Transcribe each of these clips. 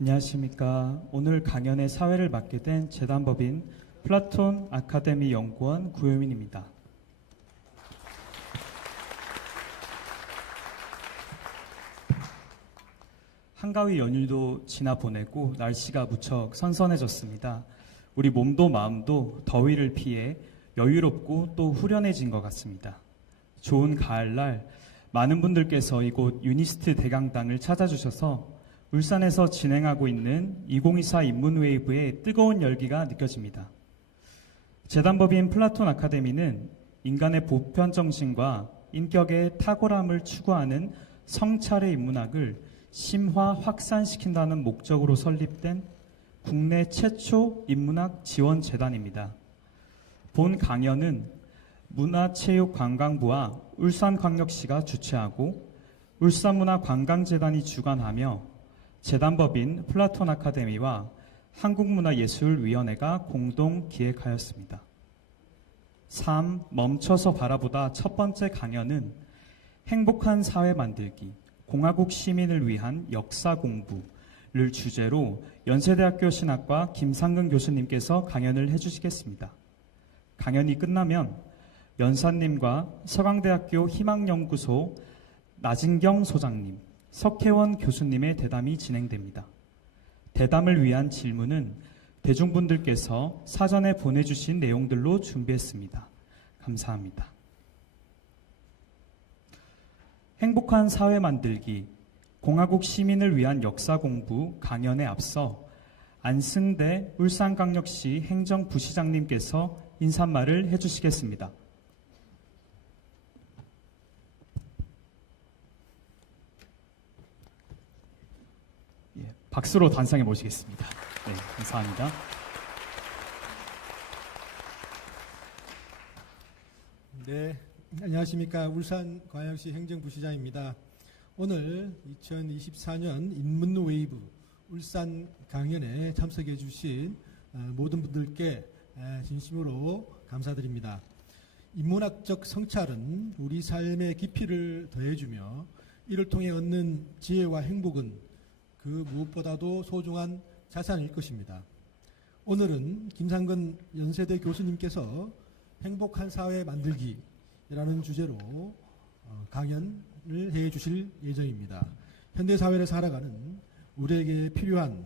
안녕하십니까. 오늘 강연의 사회를 맡게 된 재단법인 플라톤 아카데미 연구원 구효민입니다. 한가위 연휴도 지나 보내고 날씨가 무척 선선해졌습니다. 우리 몸도 마음도 더위를 피해 여유롭고 또 후련해진 것 같습니다. 좋은 가을날 많은 분들께서 이곳 유니스트 대강당을 찾아주셔서 울산에서 진행하고 있는 2024 인문웨이브의 뜨거운 열기가 느껴집니다. 재단법인 플라톤 아카데미는 인간의 보편 정신과 인격의 탁월함을 추구하는 성찰의 인문학을 심화 확산시킨다는 목적으로 설립된 국내 최초 인문학 지원 재단입니다. 본 강연은 문화체육관광부와 울산광역시가 주최하고 울산문화관광재단이 주관하며 재단법인 플라톤 아카데미와 한국문화예술위원회가 공동 기획하였습니다. 3. 멈춰서 바라보다 첫 번째 강연은 행복한 사회 만들기, 공화국 시민을 위한 역사 공부를 주제로 연세대학교 신학과 김상근 교수님께서 강연을 해주시겠습니다. 강연이 끝나면 연사님과 서강대학교 희망연구소 나진경 소장님, 석혜원 교수님의 대담이 진행됩니다. 대담을 위한 질문은 대중분들께서 사전에 보내주신 내용들로 준비했습니다. 감사합니다. 행복한 사회 만들기, 공화국 시민을 위한 역사 공부 강연에 앞서 안승대 울산광역시 행정부시장님께서 인사말을 해주시겠습니다. 박수로 단상에 모시겠습니다. 네, 감사합니다. 네, 안녕하십니까. 울산광역시 행정부시장입니다. 오늘 2024년 인문웨이브 울산 강연에 참석해 주신 모든 분들께 진심으로 감사드립니다. 인문학적 성찰은 우리 삶의 깊이를 더해주며 이를 통해 얻는 지혜와 행복은 그 무엇보다도 소중한 자산일 것입니다. 오늘은 김상근 연세대 교수님께서 행복한 사회 만들기라는 주제로 강연을 해 주실 예정입니다. 현대사회를 살아가는 우리에게 필요한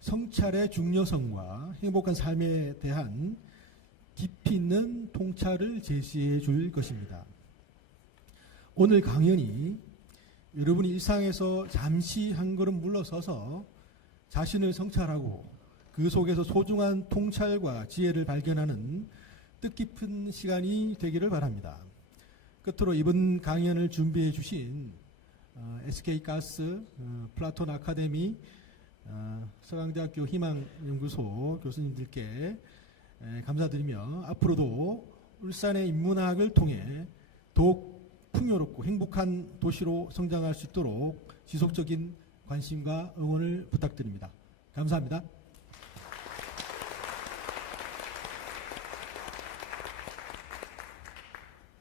성찰의 중요성과 행복한 삶에 대한 깊이 있는 통찰을 제시해 줄 것입니다. 오늘 강연이 여러분이 일상에서 잠시 한 걸음 물러서서 자신을 성찰하고 그 속에서 소중한 통찰과 지혜를 발견하는 뜻깊은 시간이 되기를 바랍니다. 끝으로 이번 강연을 준비해 주신 SK가스, 플라톤 아카데미, 서강대학교 희망연구소 교수님들께 감사드리며 앞으로도 울산의 인문학을 통해 더욱 풍요롭고 행복한 도시로 성장할 수 있도록 지속적인 관심과 응원을 부탁드립니다. 감사합니다.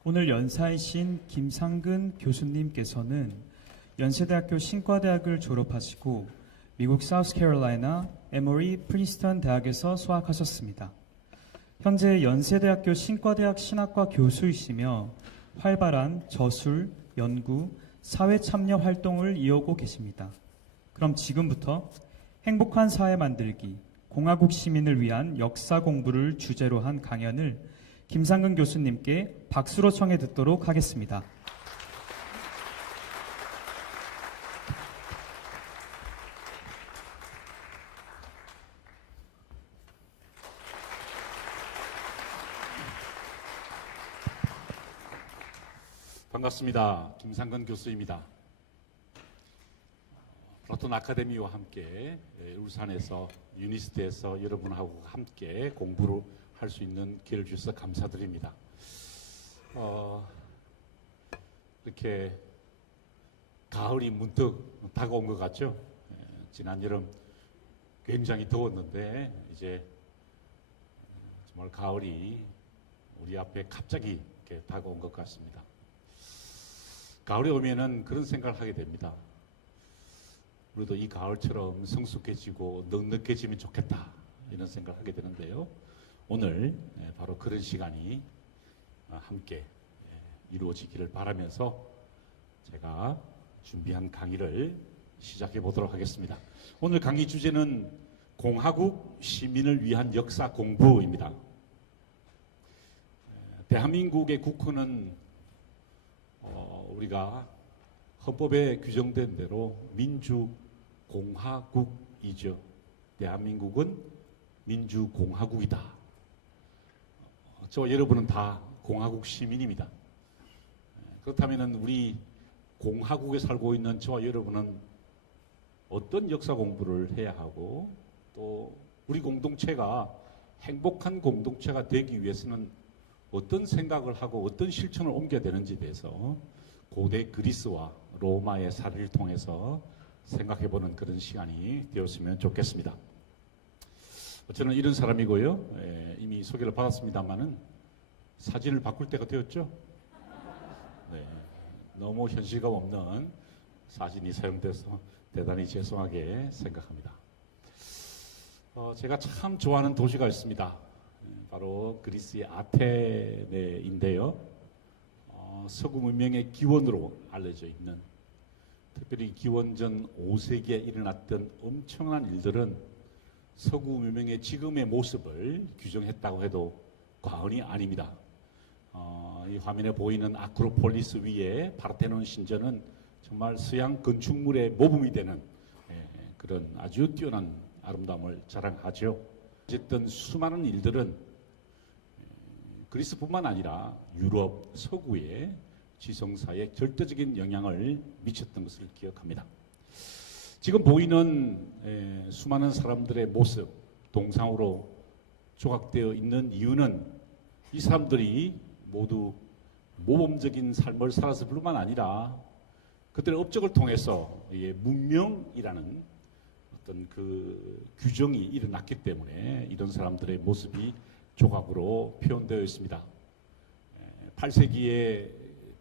오늘 연사이신 김상근 교수님께서는 연세대학교 신과대학을 졸업하시고 미국 사우스캐롤라이나 에머리 프린스턴 대학에서 수학하셨습니다. 현재 연세대학교 신과대학 신학과 교수이시며 활발한 저술, 연구, 사회 참여 활동을 이어오고 계십니다. 그럼 지금부터 행복한 사회 만들기, 공화국 시민을 위한 역사 공부를 주제로 한 강연을 김상근 교수님께 박수로 청해 듣도록 하겠습니다. 반갑습니다. 김상근 교수입니다. 플라톤 아카데미와 함께 울산에서 유니스트에서 여러분하고 함께 공부를 할 수 있는 기회를 주셔서 감사드립니다. 이렇게 가을이 문득 다가온 것 같죠? 지난 여름 굉장히 더웠는데 이제 정말 가을이 우리 앞에 갑자기 이렇게 다가온 것 같습니다. 가을이 오면은 그런 생각을 하게 됩니다. 우리도 이 가을처럼 성숙해지고 넉넉해지면 좋겠다 이런 생각을 하게 되는데요. 오늘 바로 그런 시간이 함께 이루어지기를 바라면서 제가 준비한 강의를 시작해 보도록 하겠습니다. 오늘 강의 주제는 공화국 시민을 위한 역사 공부입니다. 대한민국의 국호는 우리가 헌법에 규정된 대로 민주공화국이죠. 대한민국은 민주공화국이다. 저와 여러분은 다 공화국 시민입니다. 그렇다면 우리 공화국에 살고 있는 저와 여러분은 어떤 역사 공부를 해야 하고 또 우리 공동체가 행복한 공동체가 되기 위해서는 어떤 생각을 하고 어떤 실천을 옮겨야 되는지에 대해서 고대 그리스와 로마의 사례를 통해서 생각해보는 그런 시간이 되었으면 좋겠습니다. 저는 이런 사람이고요. 이미 소개를 받았습니다만은 사진을 바꿀 때가 되었죠. 네, 너무 현실감 없는 사진이 사용돼서 대단히 죄송하게 생각합니다. 제가 참 좋아하는 도시가 있습니다. 바로 그리스의 아테네인데요. 서구 문명의 기원으로 알려져 있는, 특별히 기원전 5세기에 일어났던 엄청난 일들은 서구 문명의 지금의 모습을 규정했다고 해도 과언이 아닙니다. 이 화면에 보이는 아크로폴리스 위에 파르테논 신전은 정말 서양 건축물의 모범이 되는 그런 아주 뛰어난 아름다움을 자랑하죠. 어쨌든 수많은 일들은 그리스뿐만 아니라 유럽 서구의 지성사에 절대적인 영향을 미쳤던 것을 기억합니다. 지금 보이는 수많은 사람들의 모습, 동상으로 조각되어 있는 이유는 이 사람들이 모두 모범적인 삶을 살았을 뿐만 아니라 그들의 업적을 통해서 문명이라는 어떤 그 규정이 일어났기 때문에 이런 사람들의 모습이 조각으로 표현되어 있습니다. 8세기의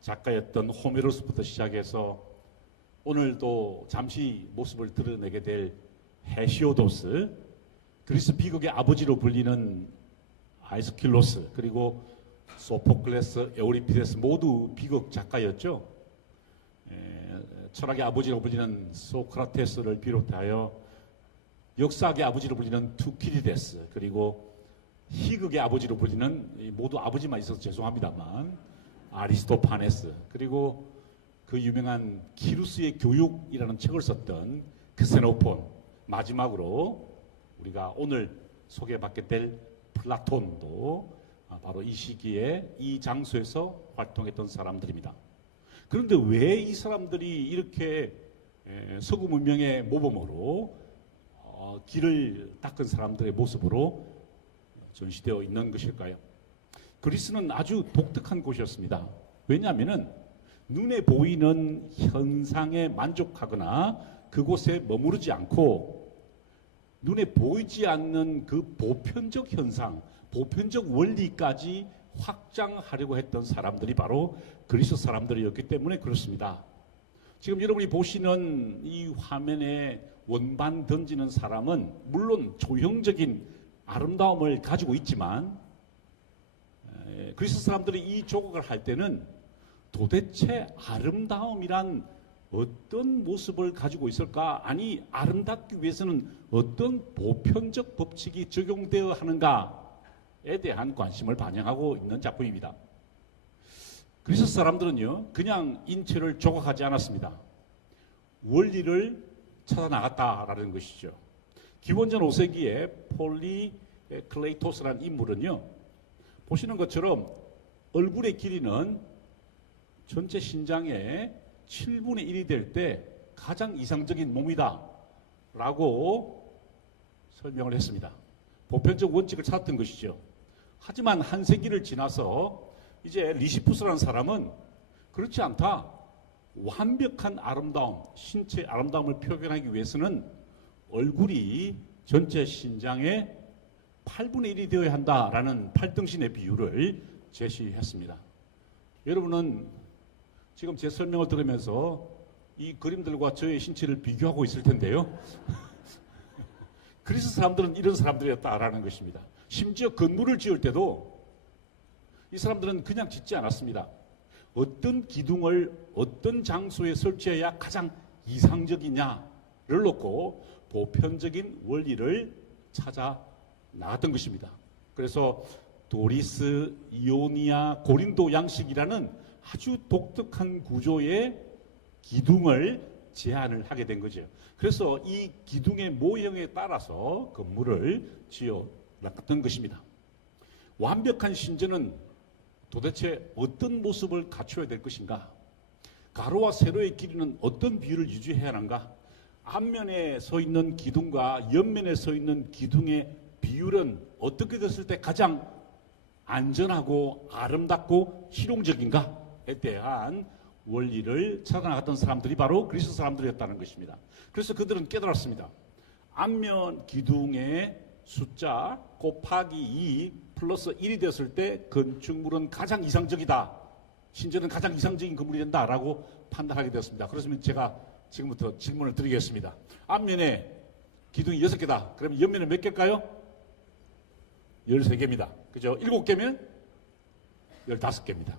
작가였던 호메로스부터 시작해서 오늘도 잠시 모습을 드러내게 될 헤시오도스, 그리스 비극의 아버지로 불리는 아이스킬로스, 그리고 소포클레스, 에우리피데스 모두 비극 작가였죠. 철학의 아버지로 불리는 소크라테스를 비롯하여 역사학의 아버지로 불리는 투키디데스, 그리고 희극의 아버지로 불리는, 모두 아버지만 있어서 죄송합니다만, 아리스토파네스, 그리고 그 유명한 키루스의 교육이라는 책을 썼던 크세노폰, 마지막으로 우리가 오늘 소개받게 될 플라톤도 바로 이 시기에 이 장소에서 활동했던 사람들입니다. 그런데 왜 이 사람들이 이렇게 서구 문명의 모범으로 길을 닦은 사람들의 모습으로 전시되어 있는 것일까요? 그리스는 아주 독특한 곳이었습니다. 왜냐하면 눈에 보이는 현상에 만족하거나 그곳에 머무르지 않고 눈에 보이지 않는 그 보편적 현상, 보편적 원리까지 확장하려고 했던 사람들이 바로 그리스 사람들이었기 때문에 그렇습니다. 지금 여러분이 보시는 이 화면에 원반 던지는 사람은 물론 조형적인 아름다움을 가지고 있지만 그리스 사람들이 이 조각을 할 때는 도대체 아름다움이란 어떤 모습을 가지고 있을까? 아니, 아름답기 위해서는 어떤 보편적 법칙이 적용되어야 하는가에 대한 관심을 반영하고 있는 작품입니다. 그리스 사람들은요, 그냥 인체를 조각하지 않았습니다. 원리를 찾아 나갔다라는 것이죠. 기원전 5세기에 폴리클레이토스라는 인물은요, 보시는 것처럼 얼굴의 길이는 전체 신장의 7분의 1이 될 때 가장 이상적인 몸이다 라고 설명을 했습니다. 보편적 원칙을 찾았던 것이죠. 하지만 한 세기를 지나서 이제 리시푸스라는 사람은 그렇지 않다. 완벽한 아름다움, 신체 아름다움을 표현하기 위해서는 얼굴이 전체 신장의 8분의 1이 되어야 한다라는 팔등신의 비율을 제시했습니다. 여러분은 지금 제 설명을 들으면서 이 그림들과 저의 신체를 비교하고 있을 텐데요. 그리스 사람들은 이런 사람들이었다라는 것입니다. 심지어 건물을 지을 때도 이 사람들은 그냥 짓지 않았습니다. 어떤 기둥을 어떤 장소에 설치해야 가장 이상적이냐를 놓고 보편적인 원리를 찾아 나갔던 것입니다. 그래서 도리스, 이오니아, 고린도 양식이라는 아주 독특한 구조의 기둥을 제안을 하게 된 거죠. 그래서 이 기둥의 모형에 따라서 건물을 지어 놨던 것입니다. 완벽한 신전은 도대체 어떤 모습을 갖춰야 될 것인가? 가로와 세로의 길이는 어떤 비율을 유지해야 하는가? 앞면에 서 있는 기둥과 옆면에 서 있는 기둥의 비율은 어떻게 됐을 때 가장 안전하고 아름답고 실용적인가에 대한 원리를 찾아나갔던 사람들이 바로 그리스 사람들이었다는 것입니다. 그래서 그들은 깨달았습니다. 앞면 기둥의 숫자 곱하기 2 플러스 1이 됐을 때 건축물은 가장 이상적이다. 신전은 가장 이상적인 건물이 된다라고 판단하게 되었습니다. 그렇으면 제가 지금부터 질문을 드리겠습니다. 앞면에 기둥이 6개다. 그러면 옆면에 몇 개일까요? 13개입니다. 그죠? 7개면 15개입니다.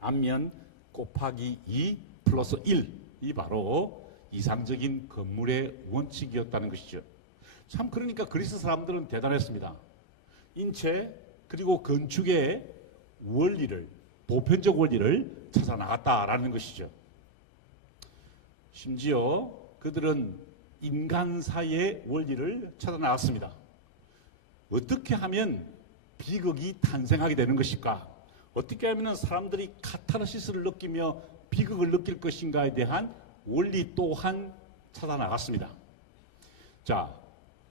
앞면 곱하기 2 플러스 1이 바로 이상적인 건물의 원칙이었다는 것이죠. 참 그러니까 그리스 사람들은 대단했습니다. 인체 그리고 건축의 원리를 보편적 원리를 찾아 나갔다라는 것이죠. 심지어 그들은 인간사의 원리를 찾아 나갔습니다. 어떻게 하면 비극이 탄생하게 되는 것일까? 어떻게 하면 사람들이 카타르시스를 느끼며 비극을 느낄 것인가에 대한 원리 또한 찾아 나갔습니다. 자,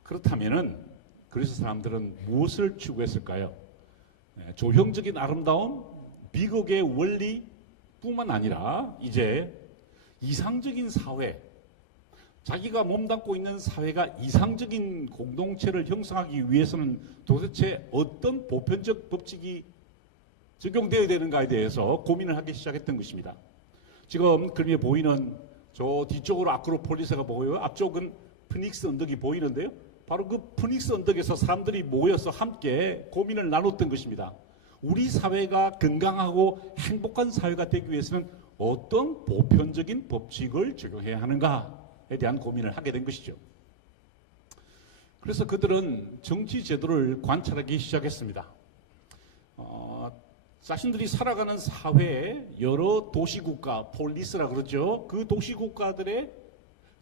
그렇다면은 그리스 사람들은 무엇을 추구했을까요? 조형적인 아름다움, 비극의 원리뿐만 아니라 이제 이상적인 사회, 자기가 몸담고 있는 사회가 이상적인 공동체를 형성하기 위해서는 도대체 어떤 보편적 법칙이 적용되어야 되는가에 대해서 고민을 하기 시작했던 것입니다. 지금 그림에 보이는 저 뒤쪽으로 아크로폴리스가 보여요. 앞쪽은 피닉스 언덕이 보이는데요. 바로 그 피닉스 언덕에서 사람들이 모여서 함께 고민을 나눴던 것입니다. 우리 사회가 건강하고 행복한 사회가 되기 위해서는 어떤 보편적인 법칙을 적용해야 하는가에 대한 고민을 하게 된 것이죠. 그래서 그들은 정치 제도를 관찰하기 시작했습니다. 자신들이 살아가는 사회에 여러 도시국가, 폴리스라 그러죠. 그 도시국가들의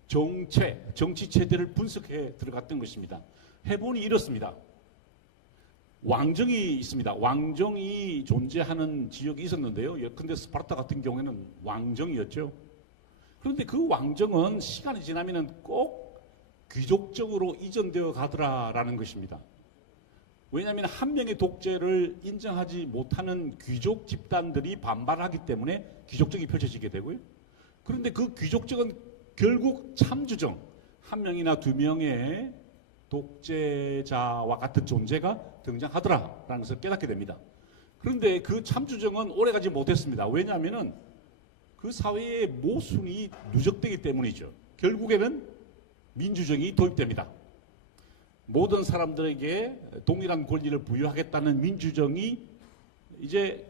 정치 체제를 분석해 들어갔던 것입니다. 해보니 이렇습니다. 왕정이 있습니다. 왕정이 존재하는 지역이 있었는데요. 예컨대 스파르타 같은 경우에는 왕정이었죠. 그런데 그 왕정은 시간이 지나면 꼭 귀족적으로 이전되어 가더라라는 것입니다. 왜냐하면 한 명의 독재를 인정하지 못하는 귀족 집단들이 반발하기 때문에 귀족정이 펼쳐지게 되고요. 그런데 그 귀족정은 결국 참주정, 한 명이나 두 명의 독재자와 같은 존재가 등장하더라라는 것을 깨닫게 됩니다. 그런데 그 참주정은 오래가지 못했습니다. 왜냐하면 그 사회의 모순이 누적되기 때문이죠. 결국에는 민주정이 도입됩니다. 모든 사람들에게 동일한 권리를 부여하겠다는 민주정이 이제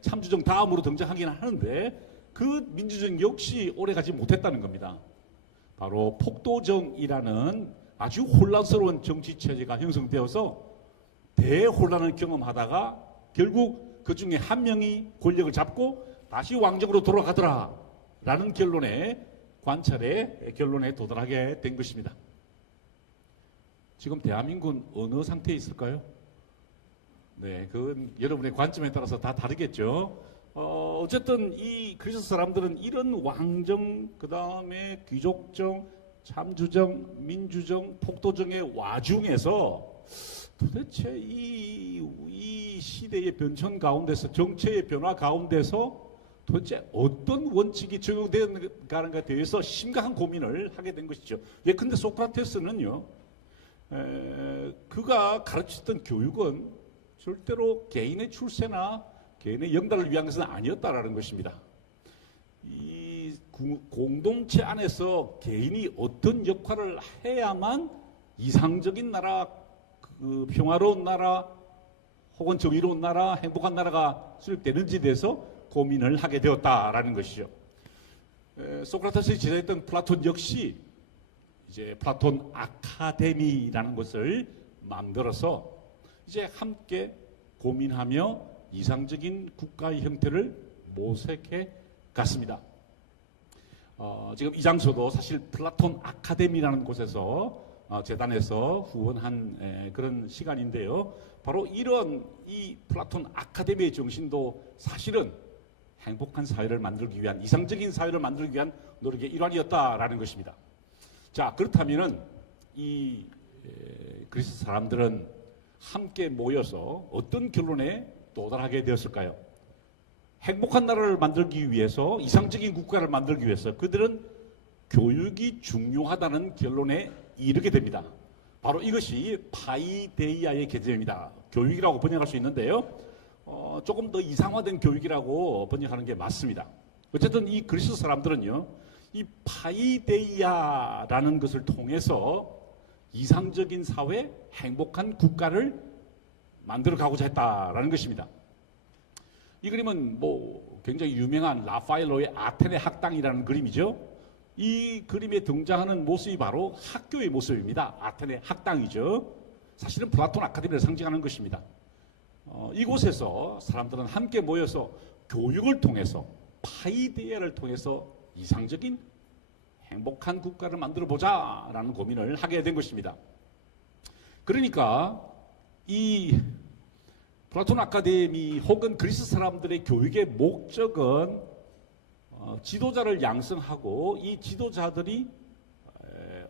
참주정 다음으로 등장하긴 하는데 그 민주정 역시 오래가지 못했다는 겁니다. 바로 폭도정이라는 아주 혼란스러운 정치체제가 형성되어서 대혼란을 경험하다가 결국 그 중에 한 명이 권력을 잡고 다시 왕정으로 돌아가더라라는 관찰의 결론에 도달하게 된 것입니다. 지금 대한민국은 어느 상태에 있을까요? 네, 그건 여러분의 관점에 따라서 다 다르겠죠. 어쨌든 이 그리스 사람들은 이런 왕정, 그 다음에 귀족정, 참주정, 민주정, 폭도정의 와중에서 도대체 이 시대의 변천 가운데서, 정체의 변화 가운데서 도대체 어떤 원칙이 적용되는가에 대해서 심각한 고민을 하게 된 것이죠. 예컨대 소크라테스는요, 그가 가르쳤던 교육은 절대로 개인의 출세나 개인의 영달을 위한 것은 아니었다라는 것입니다. 이 공동체 안에서 개인이 어떤 역할을 해야만 이상적인 나라, 그 평화로운 나라, 혹은 정의로운 나라, 행복한 나라가 수립되는지에 대해서 고민을 하게 되었다라는 것이죠. 소크라테스가 지도했던 플라톤 역시 이제 플라톤 아카데미라는 것을 만들어서 이제 함께 고민하며 이상적인 국가의 형태를 모색해 갔습니다. 지금 이 장소도 사실 플라톤 아카데미라는 곳에서 재단에서 후원한 그런 시간인데요. 바로 이런 이 플라톤 아카데미의 정신도 사실은 행복한 사회를 만들기 위한, 이상적인 사회를 만들기 위한 노력의 일환이었다라는 것입니다. 자, 그렇다면은 이 그리스 사람들은 함께 모여서 어떤 결론에 도달하게 되었을까요? 행복한 나라를 만들기 위해서, 이상적인 국가를 만들기 위해서 그들은 교육이 중요하다는 결론에 이르게 됩니다. 바로 이것이 파이데이아의 개념입니다. 교육이라고 번역할 수 있는데요. 조금 더 이상화된 교육이라고 번역하는 게 맞습니다. 어쨌든 이 그리스 사람들은요, 이 파이데이아라는 것을 통해서 이상적인 사회, 행복한 국가를 만들어 가고자 했다라는 것입니다. 이 그림은 뭐 굉장히 유명한 라파엘로의 아테네 학당이라는 그림이죠. 이 그림에 등장하는 모습이 바로 학교의 모습입니다. 아테네 학당이죠. 사실은 플라톤 아카데미를 상징하는 것입니다. 이곳에서 사람들은 함께 모여서 교육을 통해서, 파이데이아를 통해서 이상적인 행복한 국가를 만들어 보자라는 고민을 하게 된 것입니다. 그러니까 이 플라톤 아카데미 혹은 그리스 사람들의 교육의 목적은 지도자를 양성하고 이 지도자들이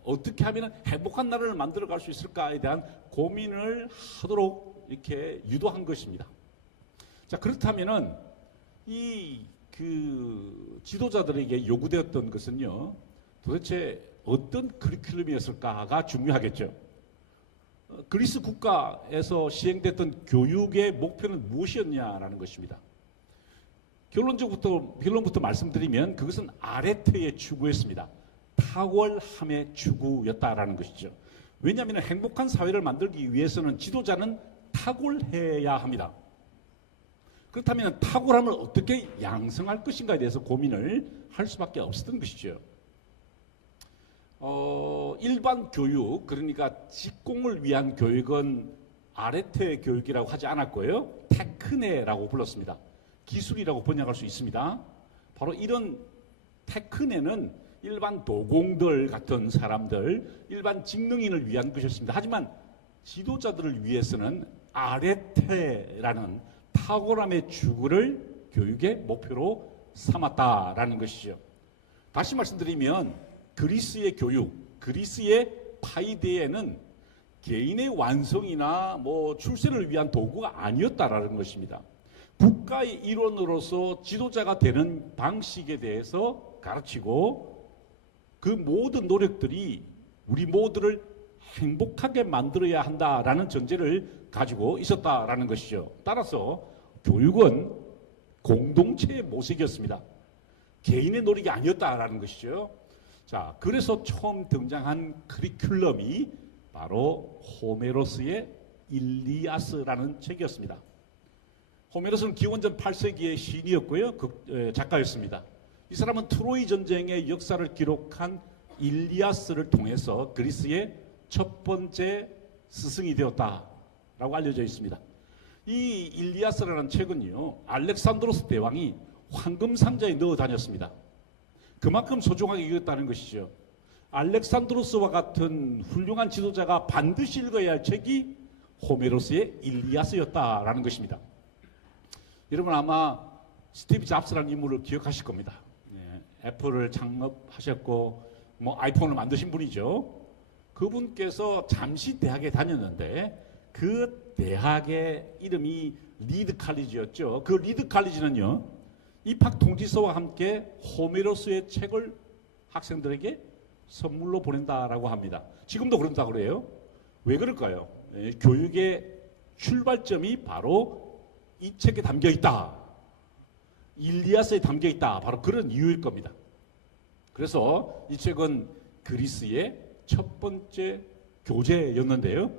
어떻게 하면 행복한 나라를 만들어 갈 수 있을까에 대한 고민을 하도록 이렇게 유도한 것입니다. 자, 그렇다면은 이 그 지도자들에게 요구되었던 것은요, 도대체 어떤 커리큘럼이었을까가 중요하겠죠. 그리스 국가에서 시행됐던 교육의 목표는 무엇이었냐라는 것입니다. 결론부터 말씀드리면 그것은 아레테의 추구였습니다. 탁월함의 추구였다라는 것이죠. 왜냐하면 행복한 사회를 만들기 위해서는 지도자는 탁월해야 합니다. 그렇다면 탁월함을 어떻게 양성할 것인가에 대해서 고민을 할 수밖에 없었던 것이죠. 일반 교육, 그러니까 직공을 위한 교육은 아레테 교육이라고 하지 않았고요. 테크네라고 불렀습니다. 기술이라고 번역할 수 있습니다. 바로 이런 테크네는 일반 도공들 같은 사람들, 일반 직능인을 위한 것이었습니다. 하지만 지도자들을 위해서는 아레테라는 탁월함의 추구를 교육의 목표로 삼았다라는 것이죠. 다시 말씀드리면 그리스의 교육, 그리스의 파이데이아는 개인의 완성이나 뭐 출세를 위한 도구가 아니었다라는 것입니다. 국가의 일원으로서 지도자가 되는 방식에 대해서 가르치고 그 모든 노력들이 우리 모두를 행복하게 만들어야 한다라는 전제를 가지고 있었다라는 것이죠. 따라서 교육은 공동체의 모색이었습니다. 개인의 노력이 아니었다라는 것이죠. 자, 그래서 처음 등장한 커리큘럼이 바로 호메로스의 일리아스라는 책이었습니다. 호메로스는 기원전 8세기의 시인이었고요. 작가였습니다. 이 사람은 트로이 전쟁의 역사를 기록한 일리아스를 통해서 그리스의 첫 번째 스승이 되었다라고 알려져 있습니다. 이 일리아스라는 책은요, 알렉산드로스 대왕이 황금 상자에 넣어 다녔습니다. 그만큼 소중하게 읽었다는 것이죠. 알렉산드로스와 같은 훌륭한 지도자가 반드시 읽어야 할 책이 호메로스의 일리아스였다라는 것입니다. 여러분 아마 스티브 잡스라는 인물을 기억하실 겁니다. 애플을 창업하셨고 뭐 아이폰을 만드신 분이죠. 그분께서 잠시 대학에 다녔는데 그 대학의 이름이 리드 칼리지였죠. 그 리드 칼리지는요, 입학 통지서와 함께 호메로스의 책을 학생들에게 선물로 보낸다라고 합니다. 지금도 그런다고 그래요. 왜 그럴까요? 교육의 출발점이 바로 이 책에 담겨 있다. 일리아스에 담겨 있다. 바로 그런 이유일 겁니다. 그래서 이 책은 그리스의 첫 번째 교재였는데요.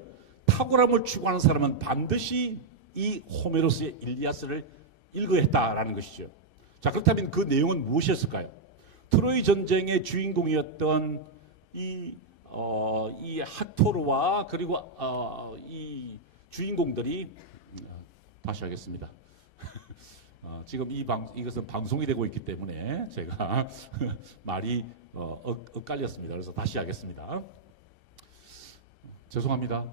탁월함을 추구하는 사람은 반드시 이 호메로스의 일리아스를 읽어야 했다라는 것이죠. 자, 그렇다면 그 내용은 무엇이었을까요? 트로이 전쟁의 주인공이었던 이 핫토르와 그리고 이 주인공들이 다시 하겠습니다. 지금 이것은 방송이 되고 있기 때문에 제가 말이 엇갈렸습니다. 그래서 다시 하겠습니다. 죄송합니다.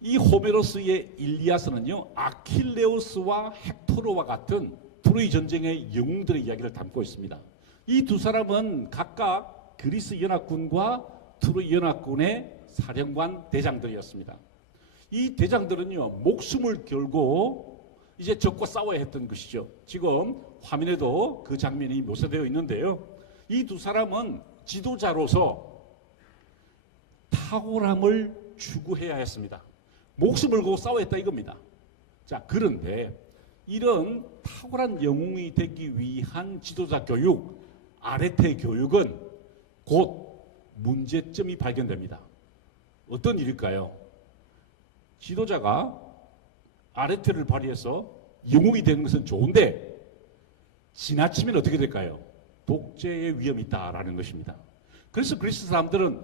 이 호메로스의 일리아스는요, 아킬레우스와 헥토르와 같은 트로이 전쟁의 영웅들의 이야기를 담고 있습니다. 이 두 사람은 각각 그리스 연합군과 트로이 연합군의 사령관 대장들이었습니다. 이 대장들은요, 목숨을 걸고 이제 적과 싸워야 했던 것이죠. 지금 화면에도 그 장면이 묘사되어 있는데요. 이 두 사람은 지도자로서 탁월함을 추구해야 했습니다. 목숨을 걸고 싸워야 했다 이겁니다. 자, 그런데 이런 탁월한 영웅이 되기 위한 지도자 교육, 아레테 교육은 곧 문제점이 발견됩니다. 어떤 일일까요? 지도자가 아레테를 발휘해서 영웅이 되는 것은 좋은데 지나치면 어떻게 될까요? 독재의 위험이 있다라는 것입니다. 그래서 그리스 사람들은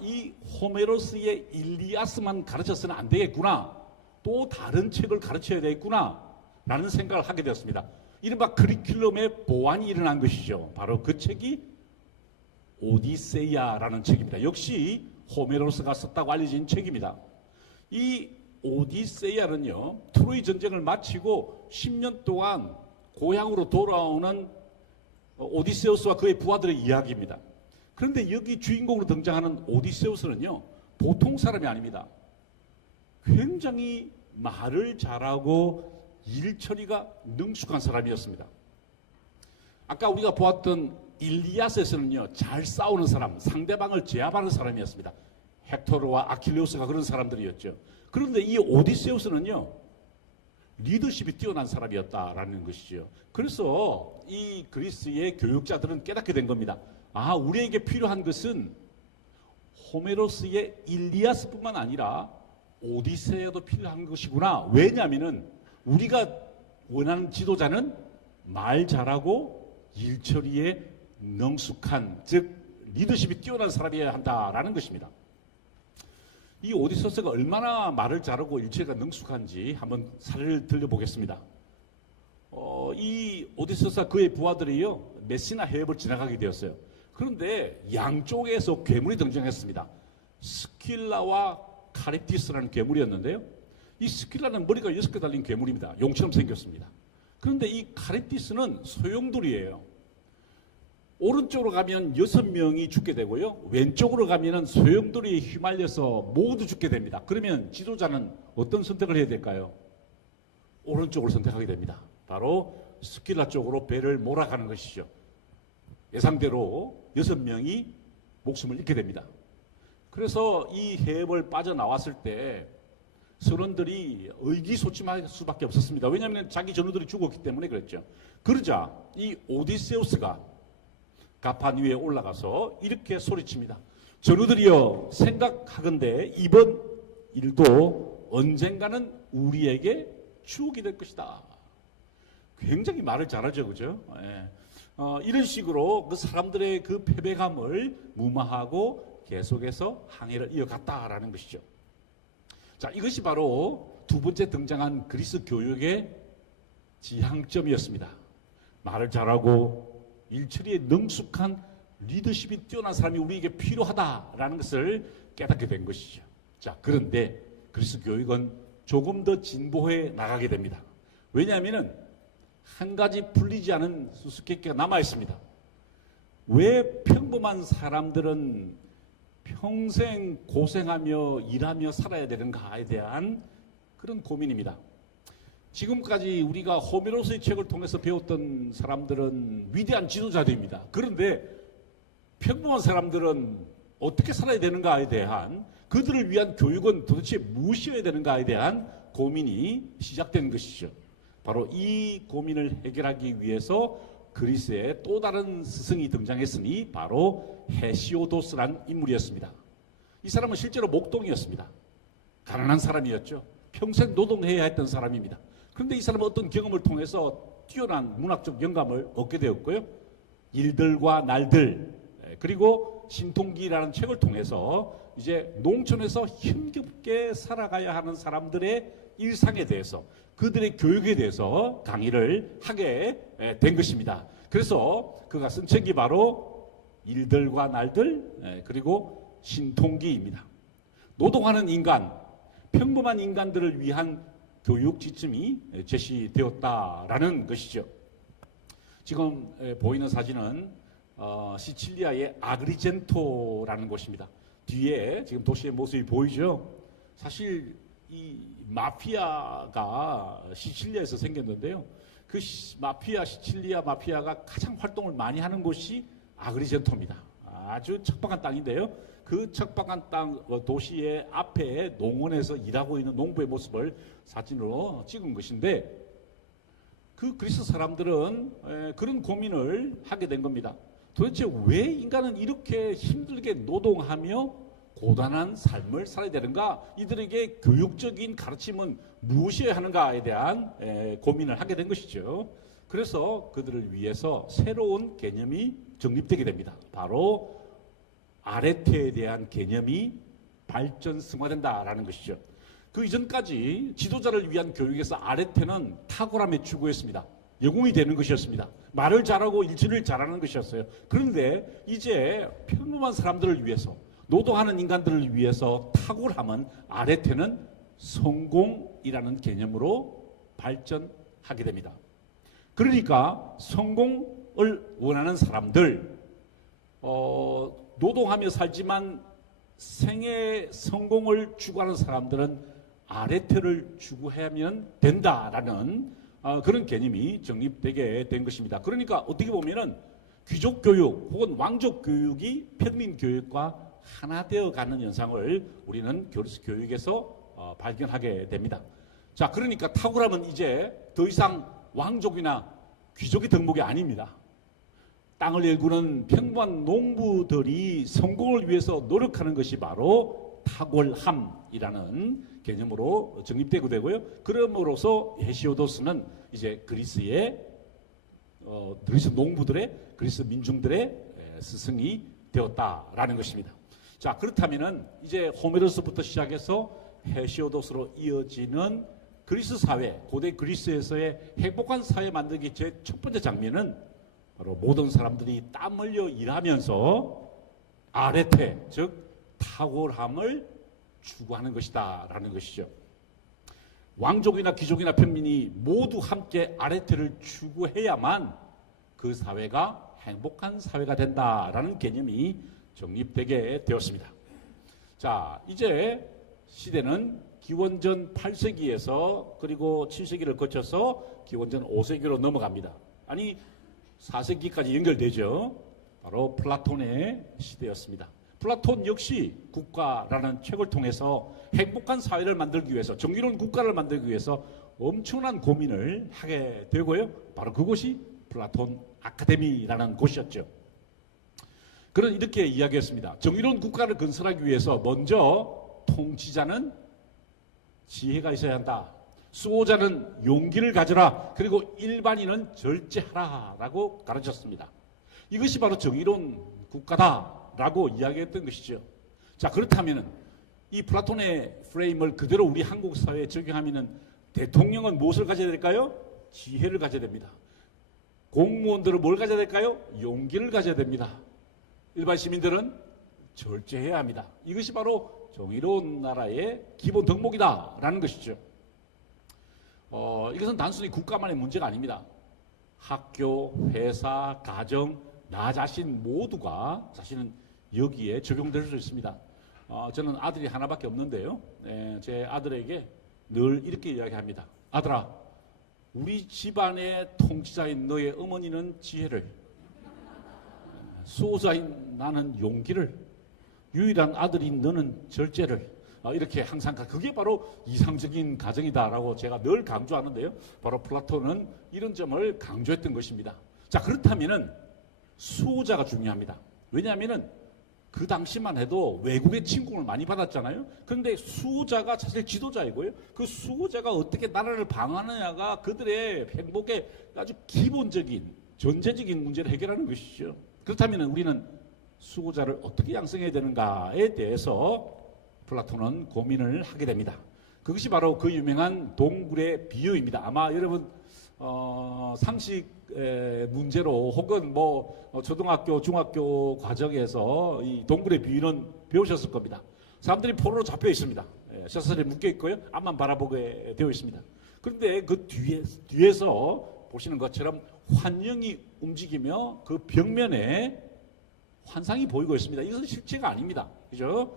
이 호메로스의 일리아스만 가르쳤으면 안 되겠구나. 또 다른 책을 가르쳐야 되겠구나. 라는 생각을 하게 되었습니다. 이른바 커리큘럼의 보완이 일어난 것이죠. 바로 그 책이 오디세이아라는 책입니다. 역시 호메로스가 썼다고 알려진 책입니다. 이 오디세이아는요, 트로이 전쟁을 마치고 10년 동안 고향으로 돌아오는 오디세우스와 그의 부하들의 이야기입니다. 그런데 여기 주인공으로 등장하는 오디세우스는요, 보통 사람이 아닙니다. 굉장히 말을 잘하고 일 처리가 능숙한 사람이었습니다. 아까 우리가 보았던 일리아스에서는요, 잘 싸우는 사람, 상대방을 제압하는 사람이었습니다. 헥토르와 아킬레우스가 그런 사람들이었죠. 그런데 이 오디세우스는요, 리더십이 뛰어난 사람이었다라는 것이죠. 그래서 이 그리스의 교육자들은 깨닫게 된 겁니다. 우리에게 필요한 것은 호메로스의 일리아스뿐만 아니라 오디세이아도 필요한 것이구나. 왜냐하면은 우리가 원하는 지도자는 말 잘하고 일처리에 능숙한, 즉 리더십이 뛰어난 사람이어야 한다라는 것입니다. 이 오디세우스가 얼마나 말을 잘하고 일처리가 능숙한지 한번 사례를 들려보겠습니다. 이 오디세우스와 그의 부하들이요, 메시나 해협을 지나가게 되었어요. 그런데 양쪽에서 괴물이 등장했습니다. 스킬라와 카리티스라는 괴물이었는데요. 이 스킬라는 머리가 6개 달린 괴물입니다. 용처럼 생겼습니다. 그런데 이 카리티스는 소용돌이에요. 오른쪽으로 가면 6명이 죽게 되고요, 왼쪽으로 가면 소용돌이에 휘말려서 모두 죽게 됩니다. 그러면 지도자는 어떤 선택을 해야 될까요? 오른쪽을 선택하게 됩니다. 바로 스킬라 쪽으로 배를 몰아가는 것이죠. 예상대로 6명이 목숨을 잃게 됩니다. 그래서 이 해협을 빠져나왔을 때 선원들이 의기소침할 수밖에 없었습니다. 왜냐하면 자기 전우들이 죽었기 때문에 그랬죠. 그러자 이 오디세우스가 가판 위에 올라가서 이렇게 소리칩니다. 전우들이여, 생각하건대 이번 일도 언젠가는 우리에게 추억이 될 것이다. 굉장히 말을 잘하죠, 그죠? 이런 식으로 그 사람들의 그 패배감을 무마하고 계속해서 항해를 이어갔다라는 것이죠. 자, 이것이 바로 두 번째 등장한 그리스 교육의 지향점이었습니다. 말을 잘하고 일처리에 능숙한 리더십이 뛰어난 사람이 우리에게 필요하다라는 것을 깨닫게 된 것이죠. 자, 그런데 그리스 교육은 조금 더 진보해 나가게 됩니다. 왜냐하면 한 가지 풀리지 않은 수수께끼가 남아 있습니다. 왜 평범한 사람들은 평생 고생하며 일하며 살아야 되는가에 대한 그런 고민입니다. 지금까지 우리가 호메로스의 책을 통해서 배웠던 사람들은 위대한 지도자들입니다. 그런데 평범한 사람들은 어떻게 살아야 되는가에 대한, 그들을 위한 교육은 도대체 무엇이어야 되는가에 대한 고민이 시작된 것이죠. 바로 이 고민을 해결하기 위해서 그리스에 또 다른 스승이 등장했으니 바로 헤시오도스란 인물이었습니다. 이 사람은 실제로 목동이었습니다. 가난한 사람이었죠. 평생 노동해야 했던 사람입니다. 그런데 이 사람은 어떤 경험을 통해서 뛰어난 문학적 영감을 얻게 되었고요. 일들과 날들 그리고 신통기라는 책을 통해서 이제 농촌에서 힘겹게 살아가야 하는 사람들의 일상에 대해서 그들의 교육에 대해서 강의를 하게 된 것입니다. 그래서 그가 쓴 책이 바로 일들과 날들 그리고 신통기입니다. 노동하는 인간, 평범한 인간들을 위한 교육 지침이 제시되었다라는 것이죠. 지금 보이는 사진은 시칠리아의 아그리젠토라는 곳입니다. 뒤에 지금 도시의 모습이 보이죠. 사실 이 마피아가 시칠리아에서 생겼는데요. 그 시칠리아 마피아가 가장 활동을 많이 하는 곳이 아그리젠토입니다. 아주 척박한 땅인데요. 그 척박한 땅 도시의 앞에 농원에서 일하고 있는 농부의 모습을 사진으로 찍은 것인데 그 그리스 사람들은 그런 고민을 하게 된 겁니다. 도대체 왜 인간은 이렇게 힘들게 노동하며 고단한 삶을 살아야 되는가? 이들에게 교육적인 가르침은 무엇이어야 하는가에 대한 고민을 하게 된 것이죠. 그래서 그들을 위해서 새로운 개념이 정립되게 됩니다. 바로 아레테에 대한 개념이 발전승화된다라는 것이죠. 그 이전까지 지도자를 위한 교육에서 아레테는 탁월함에 추구했습니다. 영웅이 되는 것이었습니다. 말을 잘하고 일지를 잘하는 것이었어요. 그런데 이제 평범한 사람들을 위해서 노동하는 인간들을 위해서 탁월함은 아레테는 성공이라는 개념으로 발전하게 됩니다. 그러니까 성공을 원하는 사람들 노동하며 살지만 생애 성공을 추구하는 사람들은 아레테를 추구하면 된다라는 그런 개념이 정립되게 된 것입니다. 그러니까 어떻게 보면은 귀족 교육 혹은 왕족 교육이 평민 교육과 하나 되어가는 현상을 우리는 그리스 교육에서 발견하게 됩니다. 자, 그러니까 탁월함은 이제 더 이상 왕족이나 귀족의 덕목이 아닙니다. 땅을 일구는 평범한 농부들이 성공을 위해서 노력하는 것이 바로 탁월함이라는 개념으로 정립되고 되고요. 그럼으로써 헤시오도스는 이제 그리스 농부들의 그리스 민중들의 스승이 되었다라는 것입니다. 자, 그렇다면은 이제 호메로스부터 시작해서 헤시오도스로 이어지는 그리스 사회, 고대 그리스에서의 행복한 사회 만들기 제 첫 번째 장면은 바로 모든 사람들이 땀 흘려 일하면서 아레테, 즉 탁월함을 추구하는 것이다 라는 것이죠. 왕족이나 귀족이나 평민이 모두 함께 아레테를 추구해야만 그 사회가 행복한 사회가 된다라는 개념이 정립되게 되었습니다. 자, 이제 시대는 기원전 8세기에서 그리고 7세기를 거쳐서 기원전 5세기로 넘어갑니다. 아니 4세기까지 연결되죠. 바로 플라톤의 시대였습니다. 플라톤 역시 국가라는 책을 통해서 행복한 사회를 만들기 위해서 정의로운 국가를 만들기 위해서 엄청난 고민을 하게 되고요. 바로 그곳이 플라톤 아카데미라는 곳이었죠. 그는 이렇게 이야기했습니다. 정의로운 국가를 건설하기 위해서 먼저 통치자는 지혜가 있어야 한다. 수호자는 용기를 가져라. 그리고 일반인은 절제하라라고 가르쳤습니다. 이것이 바로 정의로운 국가다라고 이야기했던 것이죠. 자, 그렇다면 이 플라톤의 프레임을 그대로 우리 한국 사회에 적용하면 대통령은 무엇을 가져야 될까요? 지혜를 가져야 됩니다. 공무원들은 뭘 가져야 될까요? 용기를 가져야 됩니다. 일반 시민들은 절제해야 합니다. 이것이 바로 정의로운 나라의 기본 덕목이다라는 것이죠. 이것은 단순히 국가만의 문제가 아닙니다. 학교, 회사, 가정, 나 자신 모두가 사실은 여기에 적용될 수 있습니다. 저는 아들이 하나밖에 없는데요. 제 아들에게 늘 이렇게 이야기합니다. 아들아, 우리 집안의 통치자인 너의 어머니는 지혜를, 수호자인 나는 용기를, 유일한 아들인 너는 절제를, 이렇게 항상 그게 바로 이상적인 가정이다라고 제가 늘 강조하는데요. 바로 플라톤은 이런 점을 강조했던 것입니다. 자, 그렇다면은 수호자가 중요합니다. 왜냐하면은 그 당시만 해도 외국의 침공을 많이 받았잖아요. 그런데 수호자가 사실 지도자이고요. 그 수호자가 어떻게 나라를 방어하느냐가 그들의 행복의 아주 기본적인 전제적인 문제를 해결하는 것이죠. 그렇다면 우리는 수호자를 어떻게 양성해야 되는가에 대해서 플라톤은 고민을 하게 됩니다. 그것이 바로 그 유명한 동굴의 비유입니다. 아마 여러분 상식 문제로 혹은 초등학교, 중학교 과정에서 이 동굴의 비유는 배우셨을 겁니다. 사람들이 포로로 잡혀 있습니다. 셔틀에 묶여 있고요. 앞만 바라보게 되어 있습니다. 그런데 그 뒤에서 보시는 것처럼 환영이 움직이며 그 벽면에 환상이 보이고 있습니다. 이것은 실제가 아닙니다. 그죠?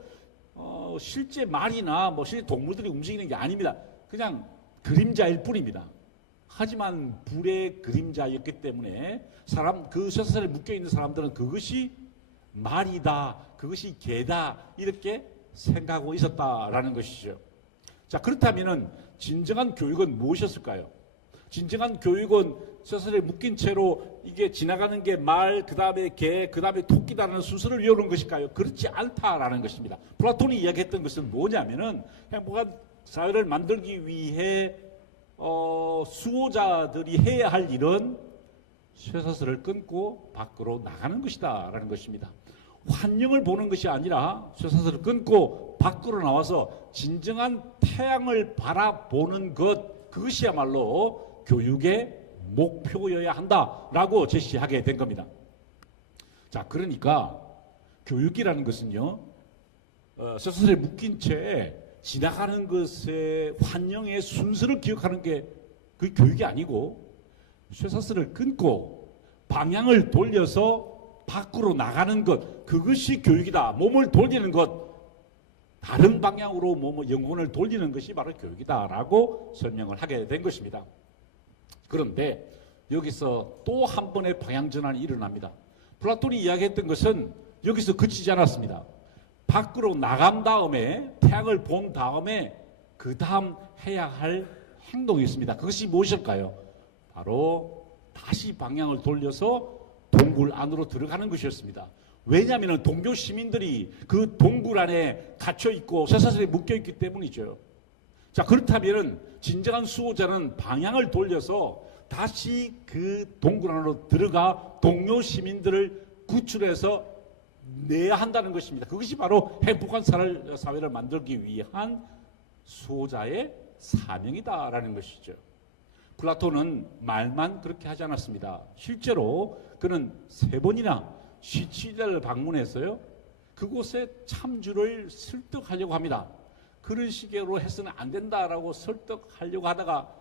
실제 말이나 실제 동물들이 움직이는 게 아닙니다. 그냥 그림자일 뿐입니다. 하지만 불의 그림자였기 때문에 그 셔틀에 묶여 있는 사람들은 그것이 말이다, 그것이 개다 이렇게 생각하고 있었다라는 것이죠. 자, 그렇다면은 진정한 교육은 무엇이었을까요? 진정한 교육은 셔틀에 묶인 채로 이게 지나가는 게 말, 그 다음에 개, 그 다음에 토끼다라는 순서를 외우는 것일까요? 그렇지 않다라는 것입니다. 플라톤이 이야기했던 것은 뭐냐면은 행복한 사회를 만들기 위해 수호자들이 해야 할 일은 쇠사슬을 끊고 밖으로 나가는 것이다라는 것입니다. 환영을 보는 것이 아니라 쇠사슬을 끊고 밖으로 나와서 진정한 태양을 바라보는 것, 그것이야말로 교육의 목표여야 한다라고 제시하게 된 겁니다. 자, 그러니까 교육이라는 것은요, 쇠사슬에 묶인 채 지나가는 것의 환영의 순서를 기억하는 게 그 교육이 아니고 쇠사슬을 끊고 방향을 돌려서 밖으로 나가는 것, 그것이 교육이다. 몸을 돌리는 것, 다른 방향으로 영혼을 돌리는 것이 바로 교육이다라고 설명을 하게 된 것입니다. 그런데 여기서 또 한 번의 방향 전환이 일어납니다. 플라톤이 이야기했던 것은 여기서 그치지 않았습니다. 밖으로 나간 다음에 태양을 본 다음에 그 다음 해야 할 행동이 있습니다. 그것이 무엇일까요? 바로 다시 방향을 돌려서 동굴 안으로 들어가는 것이었습니다. 왜냐하면 동교 시민들이 그 동굴 안에 갇혀 있고 쇠사슬에 묶여 있기 때문이죠. 자, 그렇다면 진정한 수호자는 방향을 돌려서 다시 그 동굴 안으로 들어가 동료 시민들을 구출해서 내야 한다는 것입니다. 그것이 바로 행복한 사회를 만들기 위한 수호자의 사명이다라는 것이죠. 플라톤은 말만 그렇게 하지 않았습니다. 실제로 그는 3번이나 시치자를 방문해서요, 그곳에 참주를 설득하려고 합니다. 그런 식으로 해서는 안 된다라고 설득하려고 하다가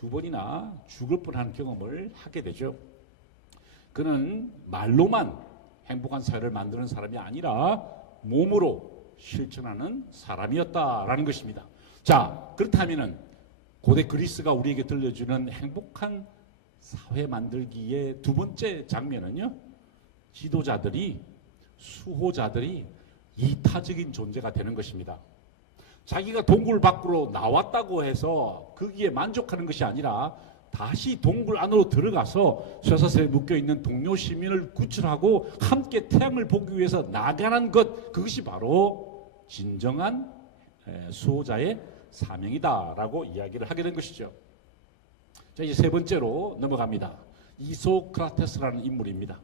2번이나 죽을 뻔한 경험을 하게 되죠. 그는 말로만 행복한 사회를 만드는 사람이 아니라 몸으로 실천하는 사람이었다라는 것입니다. 자, 그렇다면은 고대 그리스가 우리에게 들려주는 행복한 사회 만들기의 2번째 장면은요, 지도자들이, 수호자들이 이타적인 존재가 되는 것입니다. 자기가 동굴 밖으로 나왔다고 해서 거기에 만족하는 것이 아니라 다시 동굴 안으로 들어가서 쇠사슬에 묶여있는 동료 시민을 구출하고 함께 태양을 보기 위해서 나가는 것, 그것이 바로 진정한 수호자의 사명이다라고 이야기를 하게 된 것이죠. 자, 이제 3번째로 넘어갑니다. 이소크라테스라는 인물입니다.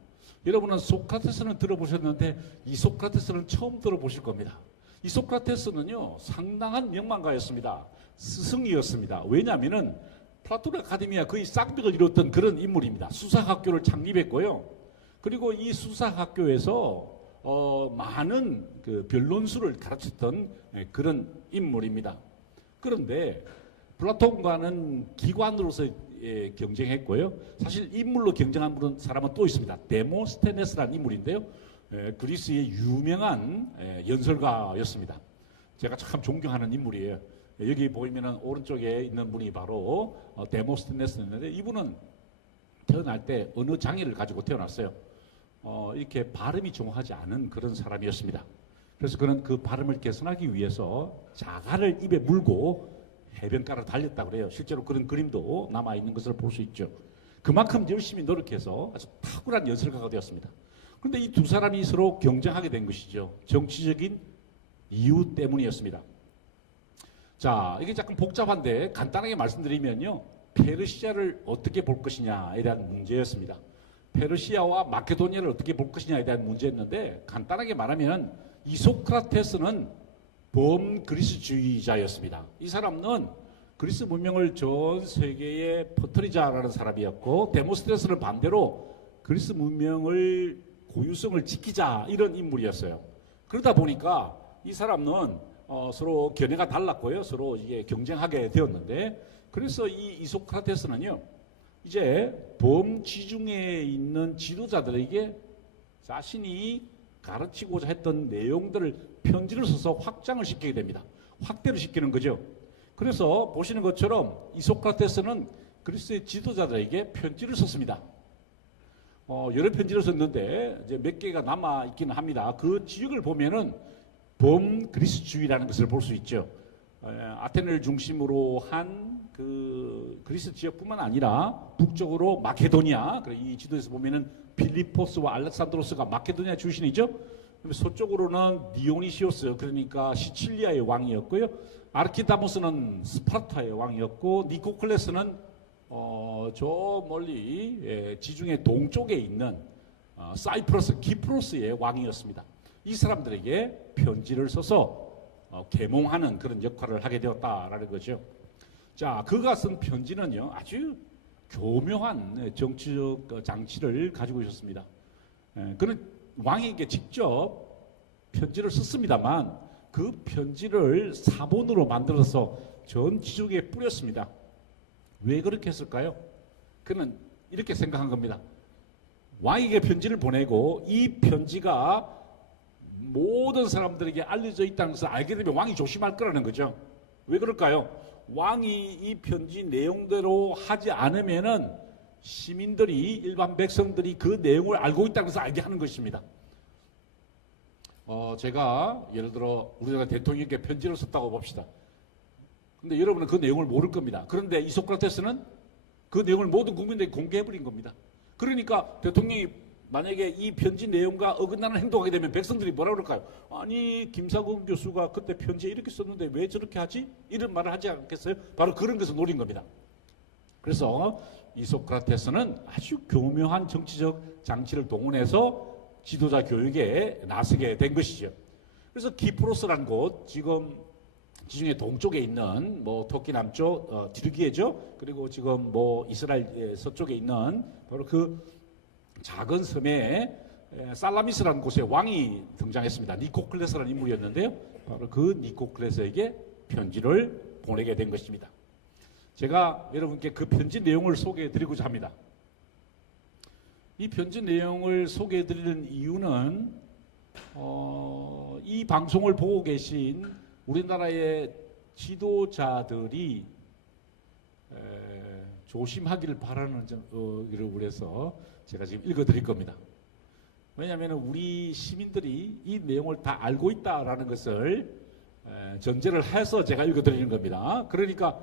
여러분은 소크라테스는 들어보셨는데 이소크라테스는 처음 들어보실 겁니다. 이소크라테스는요, 상당한 명망가였습니다. 스승이었습니다. 왜냐하면은 플라톤 아카데미아 거의 쌍벽을 이뤘던 그런 인물입니다. 수사학교를 창립했고요. 그리고 이 수사학교에서 많은 그 변론수를 가르쳤던 그런 인물입니다. 그런데 플라톤과는 기관으로서 경쟁했고요. 사실 인물로 경쟁한 사람은 또 있습니다. 데모스테네스라는 인물인데요. 그리스의 유명한 연설가였습니다. 제가 참 존경하는 인물이에요. 여기 보이면은 오른쪽에 있는 분이 바로 데모스테네스였는데, 이분은 태어날 때 언어 장애를 가지고 태어났어요. 이렇게 발음이 정확하지 않은 그런 사람이었습니다. 그래서 그는 그 발음을 개선하기 위해서 자갈을 입에 물고 해변가로 달렸다고 그래요. 실제로 그런 그림도 남아 있는 것을 볼 수 있죠. 그만큼 열심히 노력해서 아주 탁월한 연설가가 되었습니다. 그런데 이 두 사람이 서로 경쟁하게 된 것이죠. 정치적인 이유 때문이었습니다. 자, 이게 조금 복잡한데 간단하게 말씀드리면요. 페르시아를 어떻게 볼 것이냐에 대한 문제였습니다. 페르시아와 마케도니아를 어떻게 볼 것이냐에 대한 문제였는데 간단하게 말하면 이소크라테스는 범그리스주의자였습니다. 이 사람은 그리스 문명을 전 세계에 퍼뜨리자라는 사람이었고 데모스테네스는 반대로 그리스 문명을 고유성을 지키자 이런 인물이었어요. 그러다 보니까 이 사람은 서로 견해가 달랐고요. 서로 이게 경쟁하게 되었는데 그래서 이 이소크라테스는요. 이제 범지중해에 있는 지도자들에게 자신이 가르치고자 했던 내용들을 편지를 써서 확장을 시키게 됩니다. 확대를 시키는 거죠. 그래서 보시는 것처럼 이소크라테스는 그리스의 지도자들에게 편지를 썼습니다. 여러 편지를 썼는데 이제 몇 개가 남아 있기는 합니다. 그 지역을 보면은 범그리스주의라는 것을 볼 수 있죠. 아테네를 중심으로 한 그 그리스 지역뿐만 아니라 북쪽으로 마케도니아, 이 지도에서 보면은 필리포스와 알렉산드로스가 마케도니아 출신이죠. 서쪽으로는 디오니시오스, 그러니까 시칠리아의 왕이었고요. 아르키다모스는 스파르타의 왕이었고 니코클레스는 저 멀리 지중해 동쪽에 있는 사이프러스, 키프로스의 왕이었습니다. 이 사람들에게 편지를 써서 계몽하는 그런 역할을 하게 되었다라는 거죠. 자, 그가 쓴 편지는요 아주 교묘한 정치적 장치를 가지고 있었습니다. 그는 왕에게 직접 편지를 썼습니다만 그 편지를 사본으로 만들어서 전 지중해에 뿌렸습니다. 왜 그렇게 했을까요? 그는 이렇게 생각한 겁니다. 왕에게 편지를 보내고 이 편지가 모든 사람들에게 알려져 있다는 것을 알게 되면 왕이 조심할 거라는 거죠. 왜 그럴까요? 왕이 이 편지 내용대로 하지 않으면은 시민들이, 일반 백성들이 그 내용을 알고 있다는 것을 알게 하는 것입니다. 제가 예를 들어 우리나라 대통령에게 편지를 썼다고 봅시다. 근데 여러분은 그 내용을 모를 겁니다. 그런데 이소크라테스는 그 내용을 모든 국민들에게 공개해버린 겁니다. 그러니까 대통령이 만약에 이 편지 내용과 어긋나는 행동하게 되면 백성들이 뭐라 그럴까요? 아니 김사국 교수가 그때 편지에 이렇게 썼는데 왜 저렇게 하지? 이런 말을 하지 않겠어요? 바로 그런 것을 노린 겁니다. 그래서 이소크라테스는 아주 교묘한 정치적 장치를 동원해서 지도자 교육에 나서게 된 것이죠. 그래서 키프로스라는 곳, 지금 지중해 동쪽에 있는 터키 남쪽 디르기에죠. 그리고 지금 이스라엘 서쪽에 있는 바로 그 작은 섬에 살라미스라는 곳에 왕이 등장했습니다. 니코클레스라는 인물이었는데요. 바로 그 니코클레스에게 편지를 보내게 된 것입니다. 제가 여러분께 그 편지 내용을 소개해 드리고자 합니다. 이 편지 내용을 소개해 드리는 이유는 이 방송을 보고 계신 우리나라의 지도자들이 조심하기를 바라는 점을 위해서 제가 지금 읽어드릴 겁니다. 왜냐하면 우리 시민들이 이 내용을 다 알고 있다라는 것을 전제를 해서 제가 읽어드리는 겁니다. 그러니까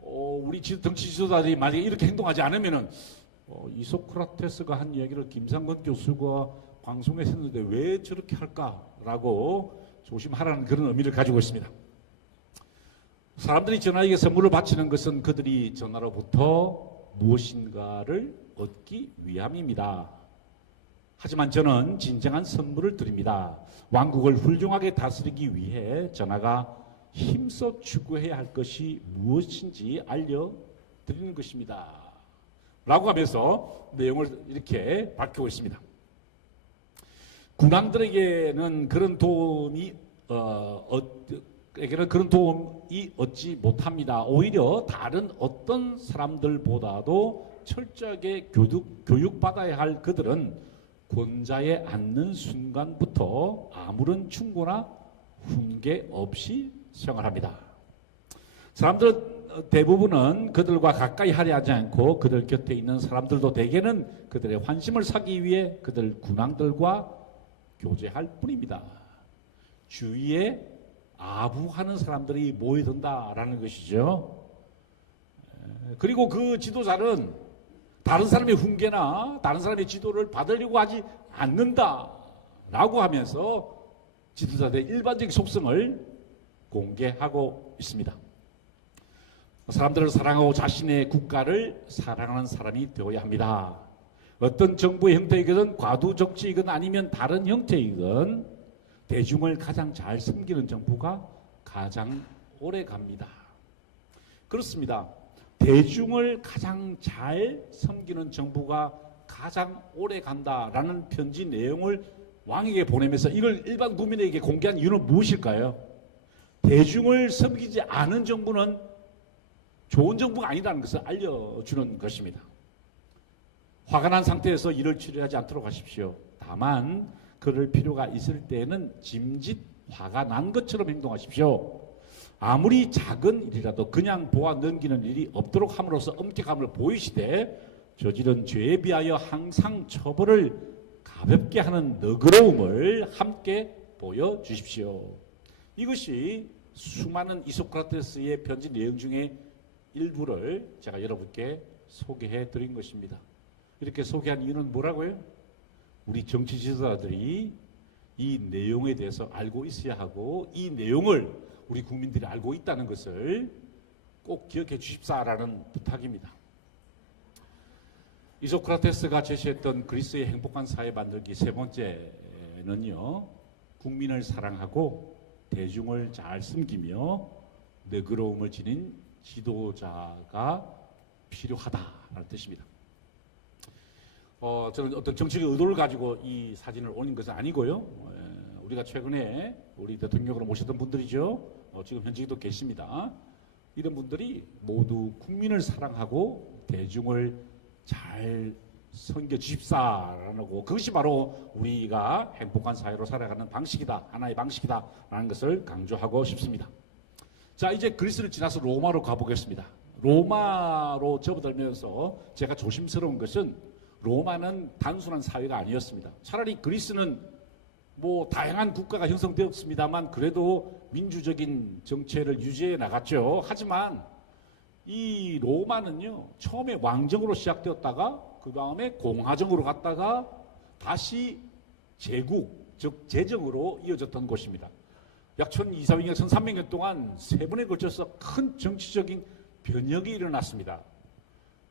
우리 정치 지도자들이 만약에 이렇게 행동하지 않으면은 이소크라테스가 한 이야기를 김상건 교수가 방송에서 했는데 왜 저렇게 할까라고 조심하라는 그런 의미를 가지고 있습니다. 사람들이 전하에게 선물을 바치는 것은 그들이 전하로부터 무엇인가를 얻기 위함입니다. 하지만 저는 진정한 선물을 드립니다. 왕국을 훌륭하게 다스리기 위해 전하가 힘써 추구해야 할 것이 무엇인지 알려드리는 것입니다. 라고 하면서 내용을 이렇게 밝히고 있습니다. 군왕들에게는 그런 도움이 얻지 못합니다. 오히려 다른 어떤 사람들보다도 철저하게 교육받아야 할 그들은 권좌에 앉는 순간부터 아무런 충고나 훈계 없이 생활합니다. 사람들 대부분은 그들과 가까이 하려 하지 않고 그들 곁에 있는 사람들도 대개는 그들의 환심을 사기 위해 그들 군왕들과 교제할 뿐입니다. 주위에 아부하는 사람들이 모여든다라는 것이죠. 그리고 그 지도자는 다른 사람의 훈계나 다른 사람의 지도를 받으려고 하지 않는다라고 하면서 지도자들의 일반적인 속성을 공개하고 있습니다. 사람들을 사랑하고 자신의 국가를 사랑하는 사람이 되어야 합니다. 어떤 정부의 형태이든 과도 정치이든 아니면 다른 형태이든 대중을 가장 잘 섬기는 정부가 가장 오래 갑니다. 그렇습니다. 대중을 가장 잘 섬기는 정부가 가장 오래 간다라는 편지 내용을 왕에게 보내면서 이걸 일반 국민에게 공개한 이유는 무엇일까요? 대중을 섬기지 않은 정부는 좋은 정부가 아니라는 것을 알려주는 것입니다. 화가 난 상태에서 일을 처리하지 않도록 하십시오. 다만 그럴 필요가 있을 때에는 짐짓 화가 난 것처럼 행동하십시오. 아무리 작은 일이라도 그냥 보아 넘기는 일이 없도록 함으로써 엄격함을 보이시되 저지른 죄에 비하여 항상 처벌을 가볍게 하는 너그러움을 함께 보여주십시오. 이것이 수많은 이소크라테스의 편지 내용 중에 일부를 제가 여러분께 소개해 드린 것입니다. 이렇게 소개한 이유는 뭐라고요? 우리 정치 지도자들이 이 내용에 대해서 알고 있어야 하고 이 내용을 우리 국민들이 알고 있다는 것을 꼭 기억해 주십사라는 부탁입니다. 이소크라테스가 제시했던 그리스의 행복한 사회 만들기 세 번째는요, 국민을 사랑하고 대중을 잘 섬기며 너그러움을 지닌 지도자가 필요하다라는 뜻입니다. 저는 어떤 정치적 의도를 가지고 이 사진을 올린 것은 아니고요. 우리가 최근에 우리 대통령으로 모셨던 분들이죠. 지금 현직도 계십니다. 이런 분들이 모두 국민을 사랑하고 대중을 잘 섬겨 주십사라는 거, 그것이 바로 우리가 행복한 사회로 살아가는 방식이다, 하나의 방식이다라는 것을 강조하고 싶습니다. 자, 이제 그리스를 지나서 로마로 가보겠습니다. 로마로 접어들면서 제가 조심스러운 것은 로마는 단순한 사회가 아니었습니다. 차라리 그리스는 뭐 다양한 국가가 형성되었습니다만 그래도 민주적인 정체를 유지해 나갔죠. 하지만 이 로마는요, 처음에 왕정으로 시작되었다가 그 다음에 공화정으로 갔다가 다시 제국, 즉 제정으로 이어졌던 곳입니다. 약 1200년, 1300년 동안 세 번에 걸쳐서 큰 정치적인 변혁이 일어났습니다.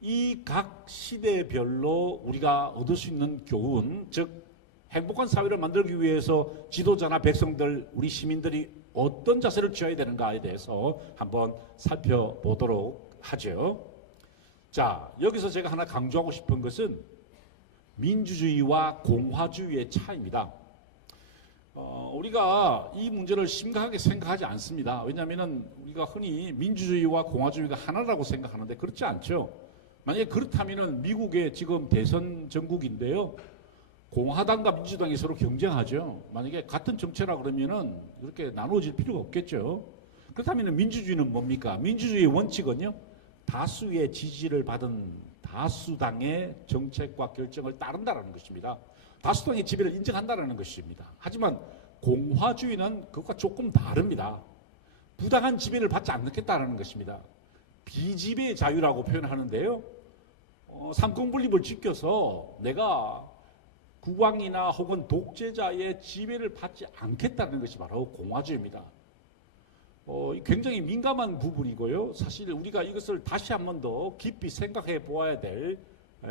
이 각 시대별로 우리가 얻을 수 있는 교훈, 즉 행복한 사회를 만들기 위해서 지도자나 백성들, 우리 시민들이 어떤 자세를 취해야 되는가에 대해서 한번 살펴보도록 하죠. 자, 여기서 제가 하나 강조하고 싶은 것은 민주주의와 공화주의의 차이입니다. 우리가 이 문제를 심각하게 생각하지 않습니다. 왜냐하면 우리가 흔히 민주주의와 공화주의가 하나라고 생각하는데 그렇지 않죠. 만약에 그렇다면 미국의 지금 대선 전국인데요, 공화당과 민주당이 서로 경쟁하죠. 만약에 같은 정체라 그러면은 이렇게 나누어질 필요가 없겠죠. 그렇다면 민주주의는 뭡니까? 민주주의의 원칙은요, 다수의 지지를 받은 다수당의 정책과 결정을 따른다는 것입니다. 다수당의 지배를 인정한다는 것입니다. 하지만 공화주의는 그것과 조금 다릅니다. 부당한 지배를 받지 않겠다는 것입니다. 비지배의 자유라고 표현하는데요, 삼권분립을 지켜서 내가 국왕이나 혹은 독재자의 지배를 받지 않겠다는 것이 바로 공화주의입니다. 굉장히 민감한 부분이고요. 사실 우리가 이것을 다시 한 번 더 깊이 생각해 보아야 될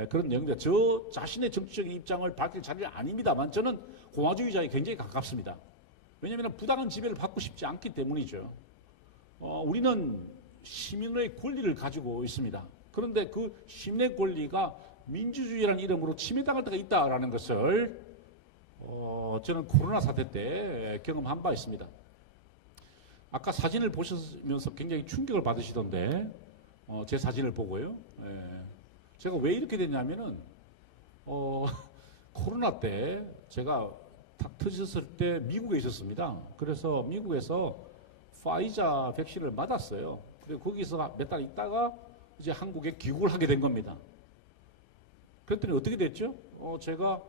그런 내용입니다. 저 자신의 정치적인 입장을 밝힐 자리는 아닙니다만 저는 공화주의자에 굉장히 가깝습니다. 왜냐하면 부당한 지배를 받고 싶지 않기 때문이죠. 우리는 시민의 권리를 가지고 있습니다. 그런데 그 시민의 권리가 민주주의라는 이름으로 침해당할 때가 있다라는 것을 저는 코로나 사태 때 경험한 바 있습니다. 아까 사진을 보시면서 굉장히 충격을 받으시던데 제 사진을 보고요. 제가 왜 이렇게 됐냐면은 코로나 때 제가 탁 터졌을 때 미국에 있었습니다. 그래서 미국에서 파이자 백신을 맞았어요. 그리고 거기서 몇 달 있다가 이제 한국에 귀국을 하게 된 겁니다. 그랬더니 어떻게 됐죠? 제가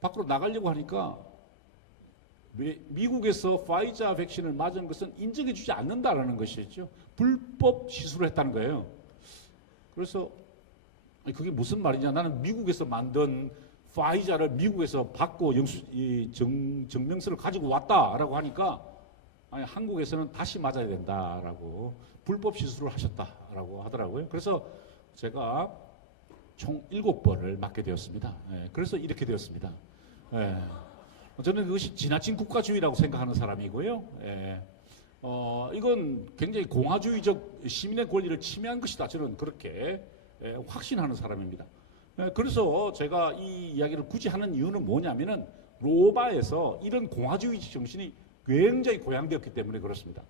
밖으로 나가려고 하니까 미국에서 파이자 백신을 맞은 것은 인정해주지 않는다라는 것이죠. 불법 시술을 했다는 거예요. 그래서 그게 무슨 말이냐? 나는 미국에서 만든 파이자를 미국에서 받고 증명서를 가지고 왔다라고 하니까 아니, 한국에서는 다시 맞아야 된다라고 불법 시술을 하셨다라고 하더라고요. 그래서 제가 총 7번을 맞게 되었습니다. 예, 그래서 이렇게 되었습니다. 예, 저는 그것이 지나친 국가주의라고 생각하는 사람이고요. 예, 이건 굉장히 공화주의적 시민의 권리를 침해한 것이다. 저는 그렇게 확신하는 사람입니다. 그래서 제가 이 이야기를 굳이 하는 이유는 뭐냐면은 로마에서 이런 공화주의 정신이 굉장히 고양되었기 때문에 그렇습니다.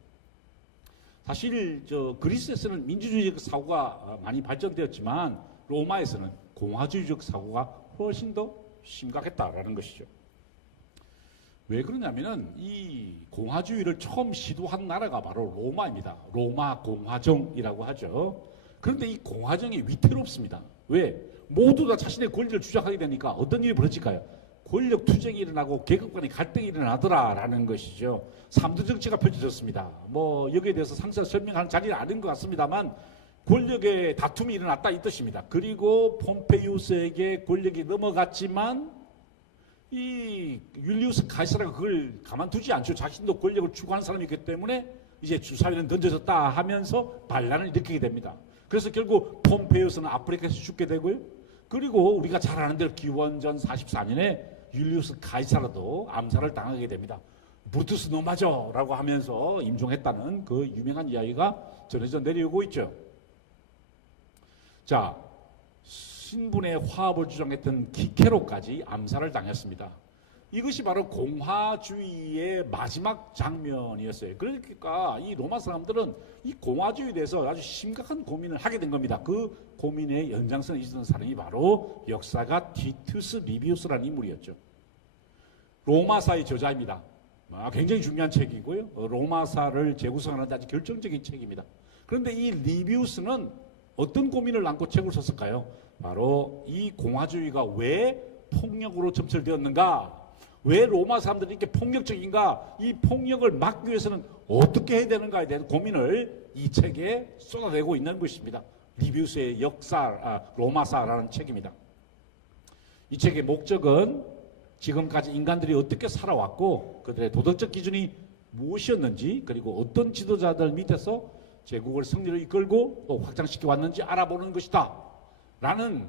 사실 그리스에서는 민주주의적 사고가 많이 발전되었지만 로마에서는 공화주의적 사고가 훨씬 더 심각했다라는 것이죠. 왜 그러냐면은 이 공화주의를 처음 시도한 나라가 바로 로마입니다. 로마 공화정이라고 하죠. 그런데 이 공화정이 위태롭습니다. 왜? 모두 다 자신의 권리를 주장하게 되니까 어떤 일이 벌어질까요? 권력 투쟁이 일어나고 계급 간의 갈등이 일어나더라라는 것이죠. 삼두 정치가 펼쳐졌습니다. 뭐 여기에 대해서 상세히 설명하는 자리는 아닌 것 같습니다만 권력의 다툼이 일어났다 이 뜻입니다. 그리고 폼페이우스에게 권력이 넘어갔지만 이 율리우스 카이사르가 그걸 가만두지 않죠. 자신도 권력을 추구하는 사람이기 때문에 이제 주사위는 던져졌다 하면서 반란을 일으키게 됩니다. 그래서 결국 폼페이우스는 아프리카에서 죽게 되고요. 그리고 우리가 잘 아는 대로 기원전 44년에 율리우스 카이사르도 암살을 당하게 됩니다. 브루투스 노마저라고 하면서 임종했다는 그 유명한 이야기가 전해져 내려오고 있죠. 자, 신분의 화합을 주장했던 키케로까지 암살을 당했습니다. 이것이 바로 공화주의의 마지막 장면이었어요. 그러니까 이 로마 사람들은 이 공화주의에 대해서 아주 심각한 고민을 하게 된 겁니다. 그 고민의 연장선에 있었던 사람이 바로 역사가 티투스 리비우스라는 인물이었죠. 로마사의 저자입니다. 굉장히 중요한 책이고요. 로마사를 재구성하는 데 아주 결정적인 책입니다. 그런데 이 리비우스는 어떤 고민을 안고 책을 썼을까요? 바로 이 공화주의가 왜 폭력으로 점철되었는가? 왜 로마 사람들이 이렇게 폭력적인가? 이 폭력을 막기 위해서는 어떻게 해야 되는가에 대한 고민을 이 책에 쏟아내고 있는 것입니다. 리비우스의 로마사라는 책입니다. 이 책의 목적은 지금까지 인간들이 어떻게 살아왔고 그들의 도덕적 기준이 무엇이었는지 그리고 어떤 지도자들 밑에서 제국을 승리를 이끌고 또 확장시켜 왔는지 알아보는 것이다. 라는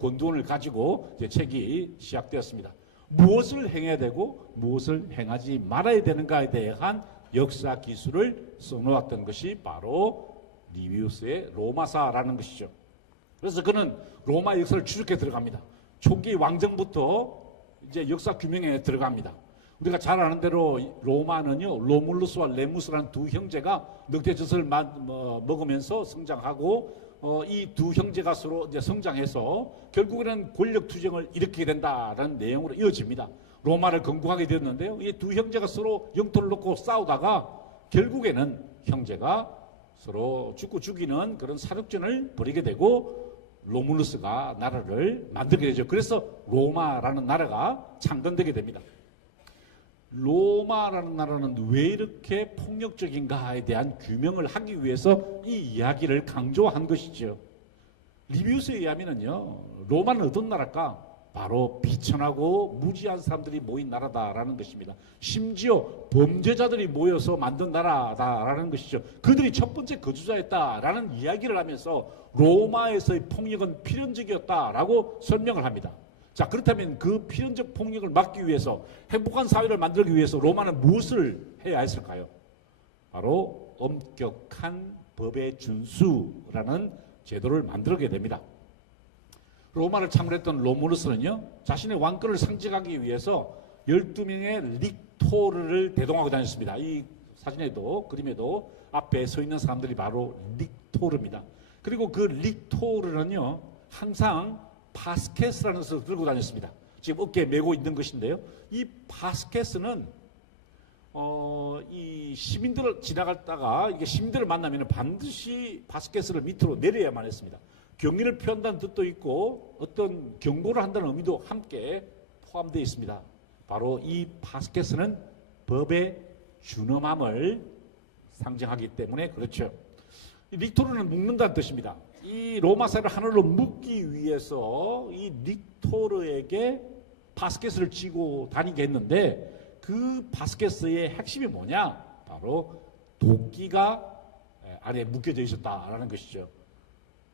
권두원을 가지고 이제 책이 시작되었습니다. 무엇을 행해야 되고 무엇을 행하지 말아야 되는가에 대한 역사 기술을 써놓았던 것이 바로 리비우스의 로마사라는 것이죠. 그래서 그는 로마 역사를 추적해 들어갑니다. 초기 왕정부터 이제 역사 규명에 들어갑니다. 우리가 잘 아는 대로 로마는요, 로물루스와 레무스라는 두 형제가 늑대젖을 먹으면서 성장하고 이 두 형제가 서로 이제 성장해서 결국에는 권력 투쟁을 일으키게 된다라는 내용으로 이어집니다. 로마를 건국하게 되었는데요. 이 두 형제가 서로 영토를 놓고 싸우다가 결국에는 형제가 서로 죽고 죽이는 그런 사륙전을 벌이게 되고 로물루스가 나라를 만들게 되죠. 그래서 로마라는 나라가 창건되게 됩니다. 로마라는 나라는 왜 이렇게 폭력적인가에 대한 규명을 하기 위해서 이 이야기를 강조한 것이죠. 리비우스에 의하면요, 로마는 어떤 나라일까? 바로 비천하고 무지한 사람들이 모인 나라다라는 것입니다. 심지어 범죄자들이 모여서 만든 나라다라는 것이죠. 그들이 첫 번째 거주자였다라는 이야기를 하면서 로마에서의 폭력은 필연적이었다라고 설명을 합니다. 자, 그렇다면 그 필연적 폭력을 막기 위해서 행복한 사회를 만들기 위해서 로마는 무엇을 해야 했을까요? 바로 엄격한 법의 준수라는 제도를 만들게 됩니다. 로마를 창건했던 로물루스는요, 자신의 왕권을 상징하기 위해서 12명의 릭토르를 대동하고 다녔습니다. 이 사진에도 그림에도 앞에 서 있는 사람들이 바로 릭토르입니다. 그리고 그 릭토르는요, 항상 파스케스라는 것을 들고 다녔습니다. 지금 어깨에 메고 있는 것인데요. 이 파스케스는 이 시민들을 지나갔다가 이게 시민들을 만나면 반드시 파스케스를 밑으로 내려야만 했습니다. 경의를 표한다는 뜻도 있고 어떤 경고를 한다는 의미도 함께 포함되어 있습니다. 바로 이 파스케스는 법의 준엄함을 상징하기 때문에 그렇죠. 이 릭토르는 묶는다는 뜻입니다. 이 로마 사회를 하늘로 묶기 위해서 이 릭토르에게 파스케스를 쥐고 다니게 했는데 그 파스케스의 핵심이 뭐냐? 바로 도끼가 안에 묶여져 있었다라는 것이죠.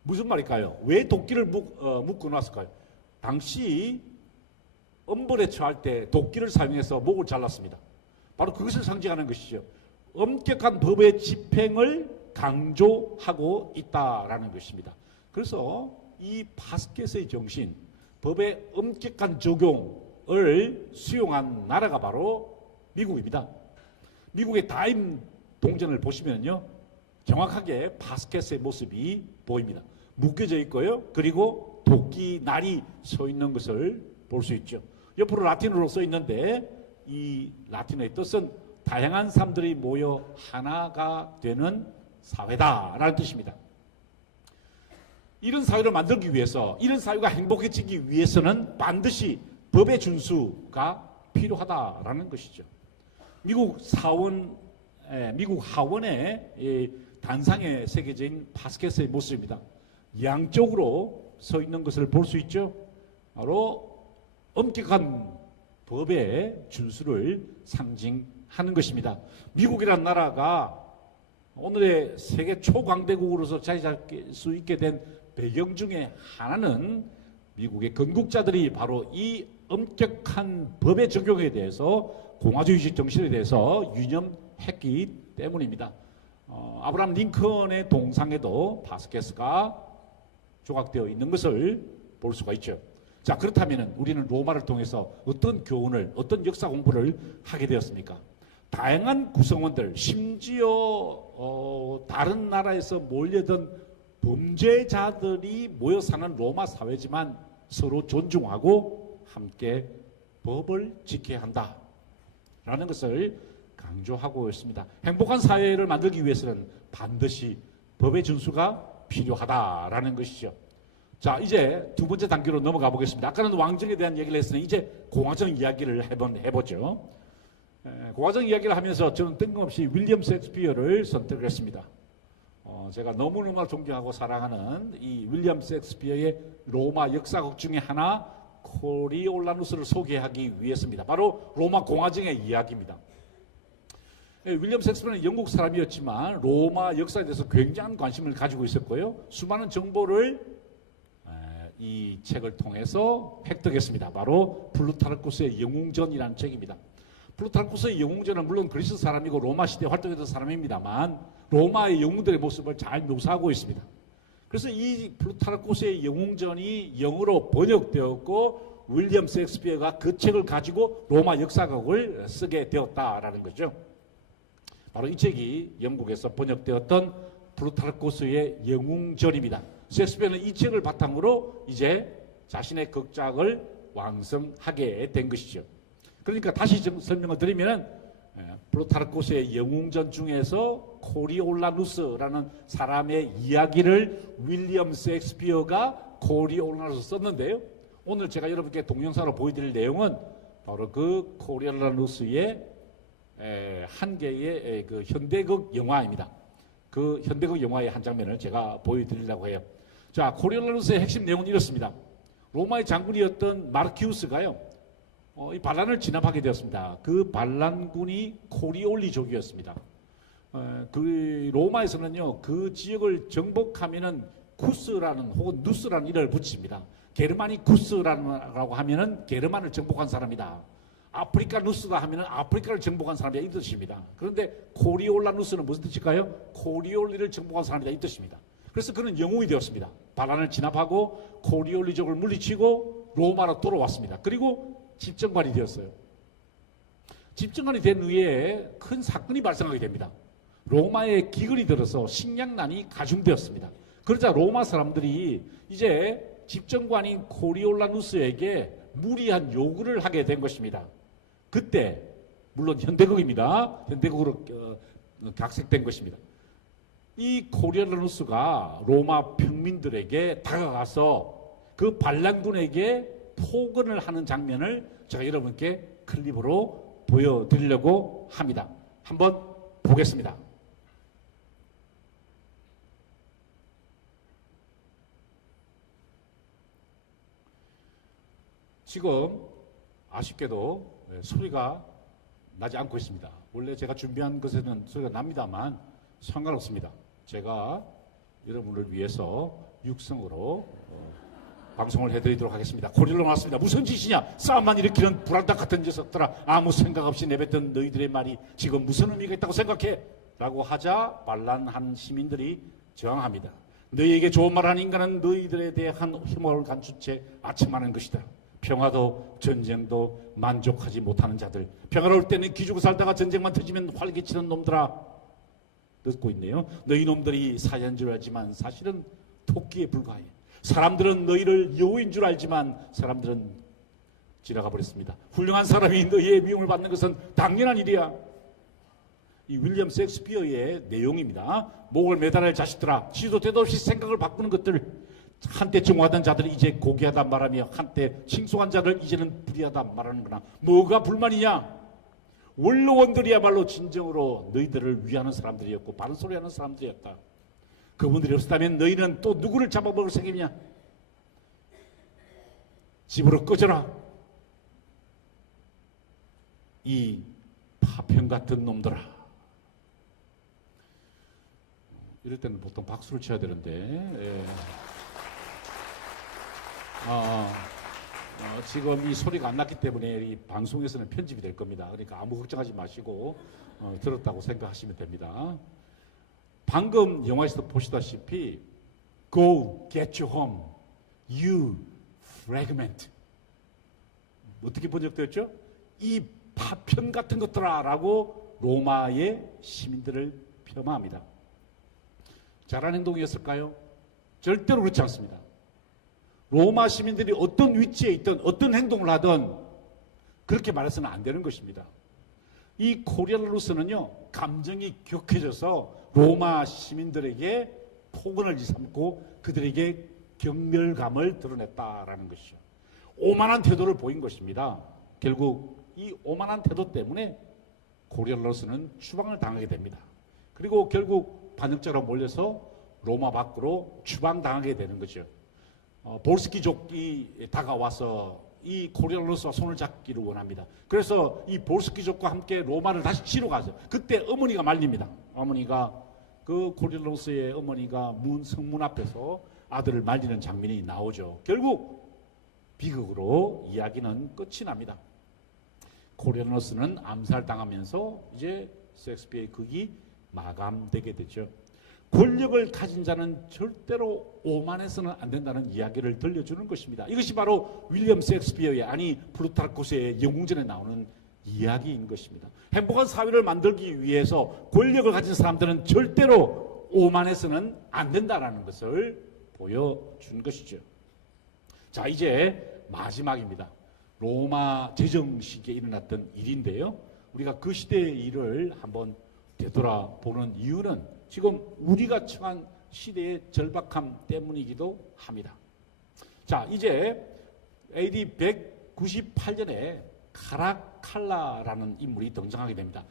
무슨 말일까요? 왜 도끼를 묶어놨을까요? 당시 엄벌에 처할 때 도끼를 사용해서 목을 잘랐습니다. 바로 그것을 상징하는 것이죠. 엄격한 법의 집행을 강조하고 있다라는 것입니다. 그래서 이 파스케스의 정신, 법의 엄격한 적용을 수용한 나라가 바로 미국입니다. 미국의 다임 동전을 보시면요, 정확하게 파스케스의 모습이 보입니다. 묶여져 있고요, 그리고 도끼 날이 서 있는 것을 볼 수 있죠. 옆으로 라틴어로 써 있는데 이 라틴어의 뜻은 다양한 사람들이 모여 하나가 되는 사회다라는 뜻입니다. 이런 사회를 만들기 위해서, 이런 사회가 행복해지기 위해서는 반드시 법의 준수가 필요하다라는 것이죠. 미국 하원의 단상에 새겨진 파스케스의 모습입니다. 양쪽으로 서 있는 것을 볼 수 있죠. 바로 엄격한 법의 준수를 상징하는 것입니다. 미국이라는 나라가 오늘의 세계 초강대국으로서 자리 잡을 수 있게 된 배경 중에 하나는 미국의 건국자들이 바로 이 엄격한 법의 적용에 대해서, 공화주의적 정신에 대해서 유념했기 때문입니다. 아브라함 링컨의 동상에도 파스케스가 조각되어 있는 것을 볼 수가 있죠. 자, 그렇다면 우리는 로마를 통해서 어떤 교훈을, 어떤 역사 공부를 하게 되었습니까? 다양한 구성원들, 심지어 다른 나라에서 몰려든 범죄자들이 모여 사는 로마 사회지만 서로 존중하고 함께 법을 지켜야 한다라는 것을 강조하고 있습니다. 행복한 사회를 만들기 위해서는 반드시 법의 준수가 필요하다라는 것이죠. 자, 이제 두 번째 단계로 넘어가 보겠습니다. 아까는 왕정에 대한 얘기를 했으니 이제 공화정 이야기를 해보죠. 공화정 이야기를 하면서 저는 뜬금없이 윌리엄 셰익스피어를 선택을 했습니다. 제가 너무너무 존경하고 사랑하는 이 윌리엄 셰익스피어의 로마 역사극 중에 하나, 코리올라누스를 소개하기 위해서입니다. 바로 로마 공화정의 이야기입니다. 윌리엄 셰익스피어는 영국 사람이었지만 로마 역사에 대해서 굉장한 관심을 가지고 있었고요. 수많은 정보를 이 책을 통해서 획득했습니다. 바로 플루타르쿠스의 영웅전이라는 책입니다. 플루타르쿠스의 영웅전은 물론 그리스 사람이고 로마 시대에 활동했던 사람입니다만 로마의 영웅들의 모습을 잘 묘사하고 있습니다. 그래서 이 플루타르쿠스의 영웅전이 영어로 번역되었고 윌리엄 셰익스피어가 그 책을 가지고 로마 역사극을 쓰게 되었다라는 거죠. 바로 이 책이 영국에서 번역되었던 플루타르쿠스의 영웅전입니다. 셰익스피어는 이 책을 바탕으로 이제 자신의 극작을 완성하게 된 것이죠. 그러니까 다시 설명을 드리면 플루타르쿠스의 영웅전 중에서 코리올라누스라는 사람의 이야기를 윌리엄 셰익스피어가 코리올라누스 썼는데요. 오늘 제가 여러분께 동영상으로 보여드릴 내용은 바로 그 코리올라누스의 한 개의 그 현대극 영화입니다. 그 현대극 영화의 한 장면을 제가 보여드리려고 해요. 자, 코리올라누스의 핵심 내용은 이렇습니다. 로마의 장군이었던 마르키우스가요, 이 반란을 진압하게 되었습니다. 그 반란군이 코리올리족이었습니다. 그 로마에서는요, 그 지역을 정복하면은 쿠스라는 혹은 누스라는 이름을 붙입니다. 게르마니쿠스라고 하면은 게르만을 정복한 사람이다. 아프리카 누스다 하면은 아프리카를 정복한 사람이다, 이 뜻입니다. 그런데 코리올라누스는 무슨 뜻일까요? 코리올리를 정복한 사람이다, 이 뜻입니다. 그래서 그는 영웅이 되었습니다. 반란을 진압하고 코리올리족을 물리치고 로마로 돌아왔습니다. 그리고 집정관이 되었어요. 집정관이 된 후에 큰 사건이 발생하게 됩니다. 로마에 기근이 들어서 식량난이 가중되었습니다. 그러자 로마 사람들이 이제 집정관인 코리올라누스에게 무리한 요구를 하게 된 것입니다. 그때 물론 현대극입니다. 현대극으로 각색된 것입니다. 이 코리올라누스가 로마 평민들에게 다가가서 그 반란군에게 포근을 하는 장면을 제가 여러분께 클립으로 보여드리려고 합니다. 한번 보겠습니다. 지금 아쉽게도 소리가 나지 않고 있습니다. 원래 제가 준비한 것에는 소리가 납니다만 상관없습니다. 제가 여러분을 위해서 육성으로 방송을 해드리도록 하겠습니다. 고릴로 나왔습니다. 무슨 짓이냐? 싸움만 일으키는 불안당 같은 녀석들아, 아무 생각 없이 내뱉던 너희들의 말이 지금 무슨 의미가 있다고 생각해? 라고 하자 반란한 시민들이 저항합니다. 너희에게 좋은 말하는 인간은 너희들에 대한 혐오를 감춘 채 아첨하는 것이다. 평화도 전쟁도 만족하지 못하는 자들, 평화로울 때는 기죽어 살다가 전쟁만 터지면 활개치는 놈들아, 듣고 있네요. 너희 놈들이 사자인 줄 알지만 사실은 토끼에 불과해. 사람들은 너희를 여우인 줄 알지만 사람들은 지나가 버렸습니다. 훌륭한 사람이 너희의 미움을 받는 것은 당연한 일이야. 이 윌리엄 셰익스피어의 내용입니다. 목을 매달을 자식들아, 시도 때도 없이 생각을 바꾸는 것들, 한때 증오하던 자들이 이제 고귀하다 말하며 한때 칭송한 자를 이제는 불의하다 말하는구나. 뭐가 불만이냐? 원로원들이야말로 진정으로 너희들을 위하는 사람들이었고 바른 소리 하는 사람들이었다. 그분들이 없었다면 너희는 또 누구를 잡아먹을 생각이냐? 집으로 꺼져라. 이 파편 같은 놈들아. 이럴 때는 보통 박수를 쳐야 되는데, 예. 지금 이 소리가 안 났기 때문에 이 방송에서는 편집이 될 겁니다. 그러니까 아무 걱정하지 마시고 들었다고 생각하시면 됩니다. 방금 영화에서 보시다시피 Go get you home, you fragment. 어떻게 번역되었죠? 이 파편 같은 것들아 라고 로마의 시민들을 폄하합니다. 잘한 행동이었을까요? 절대로 그렇지 않습니다. 로마 시민들이 어떤 위치에 있든 어떤 행동을 하든 그렇게 말해서는 안 되는 것입니다. 이 코리알로스는요, 감정이 격해져서 로마 시민들에게 폭언을 일삼고 그들에게 경멸감을 드러냈다라는 것이죠. 오만한 태도를 보인 것입니다. 결국 이 오만한 태도 때문에 코리알로스는 추방을 당하게 됩니다. 그리고 결국 반역자로 몰려서 로마 밖으로 추방당하게 되는 거죠. 볼스키족이 다가와서 이 코리알로스와 손을 잡기를 원합니다. 그래서 이 볼스키족과 함께 로마를 다시 치러 가죠. 그때 어머니가 말립니다. 어머니가 그 코리알로스의 어머니가 성문 앞에서 아들을 말리는 장면이 나오죠. 결국 비극으로 이야기는 끝이 납니다. 코리알로스는 암살당하면서 이제 셰익스피어의 극이 마감되게 되죠. 권력을 가진 자는 절대로 오만해서는 안 된다는 이야기를 들려주는 것입니다. 이것이 바로 윌리엄 셰익스피어의, 아니 플루타르코스의 영웅전에 나오는 이야기인 것입니다. 행복한 사회를 만들기 위해서 권력을 가진 사람들은 절대로 오만해서는 안 된다는 것을 보여준 것이죠. 자, 이제 마지막입니다. 로마 제정 시기에 일어났던 일인데요. 우리가 그 시대의 일을 한번 되돌아보는 이유는 지금 우리가 처한 시대의 절박함 때문이기도 합니다. 자, 이제 AD 198년에 카라칼라라는 인물이 등장하게 됩니다.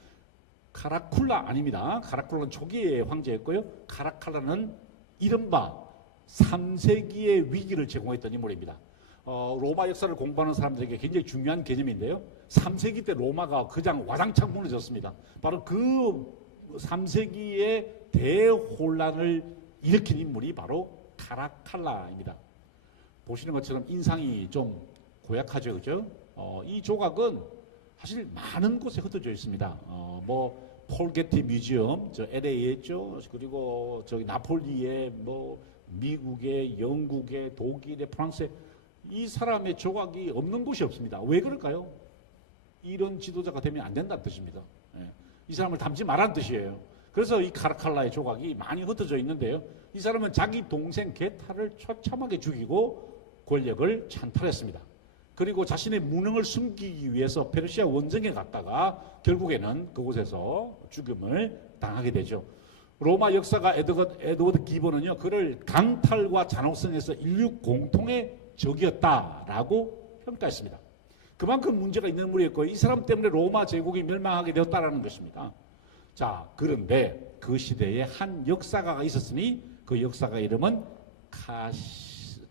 카라쿨라 아닙니다. 카라쿨라는 초기의 황제였고요. 카라칼라는 이른바 3세기의 위기를 제공했던 인물입니다. 로마 역사를 공부하는 사람들에게 굉장히 중요한 개념인데요. 3세기 때 로마가 그냥 와장창 무너졌습니다. 바로 그 3세기의 대혼란을 일으킨 인물이 바로 카라칼라입니다. 보시는 것처럼 인상이 좀 고약하죠, 그죠? 이 조각은 사실 많은 곳에 흩어져 있습니다. 폴 게티 뮤지엄, 저 LA에 있죠. 그리고 저기 나폴리에, 미국에, 영국에, 독일에, 프랑스에 이 사람의 조각이 없는 곳이 없습니다. 왜 그럴까요? 이런 지도자가 되면 안 된다는 뜻입니다. 이 사람을 닮지 말라는 뜻이에요. 그래서 이 카라칼라의 조각이 많이 흩어져 있는데요. 이 사람은 자기 동생 게타를 처참하게 죽이고 권력을 찬탈했습니다. 그리고 자신의 무능을 숨기기 위해서 페르시아 원정에 갔다가 결국에는 그곳에서 죽음을 당하게 되죠. 로마 역사가 에드워드 기본은요, 그를 강탈과 잔혹성에서 인류 공통의 적이었다라고 평가했습니다. 그만큼 문제가 있는 인물이었고 이 사람 때문에 로마 제국이 멸망하게 되었다라는 것입니다. 자, 그런데 그 시대에 한 역사가가 있었으니 그 역사가 이름은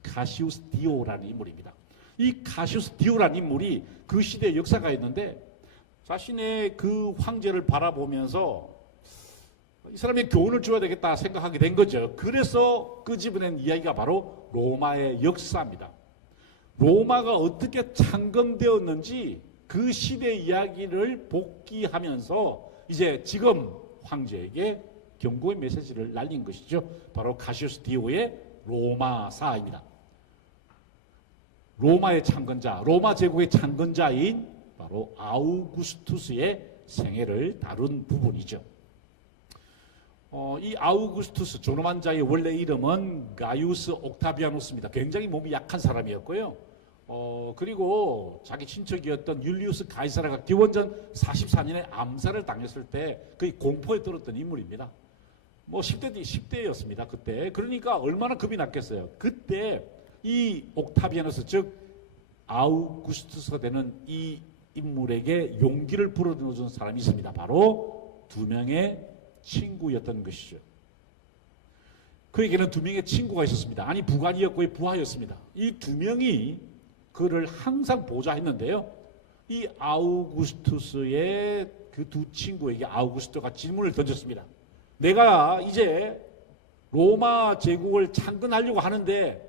카시우스 디오라는 인물입니다. 이 카시우스 디오라는 인물이 그 시대의 역사가였는데 자신의 그 황제를 바라보면서 이 사람의 교훈을 줘야 되겠다 생각하게 된 거죠. 그래서 끄집어낸 이야기가 바로 로마의 역사입니다. 로마가 어떻게 창건되었는지 그 시대 이야기를 복기하면서 이제 지금 황제에게 경고의 메시지를 날린 것이죠. 바로 카시우스 디오의 로마사입니다. 로마의 창건자, 로마 제국의 창건자인 바로 아우구스투스의 생애를 다룬 부분이죠. 이 아우구스투스 조노만자의 원래 이름은 가이우스 옥타비아누스입니다. 굉장히 몸이 약한 사람이었고요. 그리고 자기 친척이었던 율리우스 가이사라가 기원전 44년에 암살을 당했을 때 거의 공포에 떨었던 인물입니다. 뭐 10대였습니다. 그때. 그러니까 얼마나 겁이 났겠어요. 그때 이 옥타비아누스 즉 아우구스투스가 되는 이 인물에게 용기를 불어넣어준 사람이 있습니다. 바로 두 명의 친구였던 것이죠. 그에게는 두 명의 친구가 있었습니다. 아니 부관이었고 부하였습니다. 이 두 명이 그를 항상 보좌했는데요. 이 아우구스투스의 그 두 친구에게 아우구스토가 질문을 던졌습니다. 내가 이제 로마 제국을 창건하려고 하는데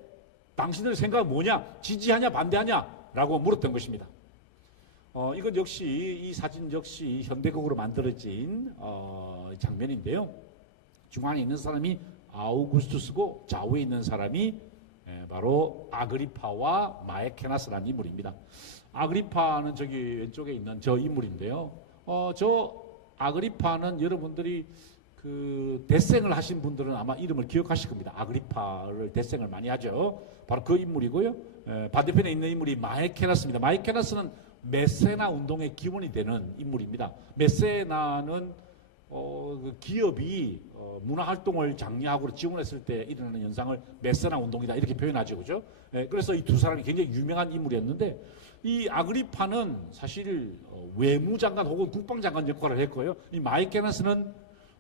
당신들 생각은 뭐냐? 지지하냐 반대하냐? 라고 물었던 것입니다. 이건 역시 이 사진 역시 현대극으로 만들어진 장면인데요. 중앙에 있는 사람이 아우구스투스고 좌우에 있는 사람이 바로 아그리파와 마에케나스라는 인물입니다. 아그리파는 저기 왼쪽에 있는 저 인물인데요. 저 아그리파는 여러분들이 그 대생을 하신 분들은 아마 이름을 기억하실 겁니다. 아그리파를 대생을 많이 하죠. 바로 그 인물이고요. 반대편에 있는 인물이 마에케나스입니다. 마에케나스는 메세나 운동의 기원이 되는 인물입니다. 메세나는 그 기업이 문화활동을 장려하고 지원했을 때 일어나는 현상을 메세나 운동이다 이렇게 표현하죠, 그죠? 그래서 이 두 사람이 굉장히 유명한 인물이었는데 이 아그리파는 사실 외무장관 혹은 국방장관 역할을 했고요. 이 마이케나스는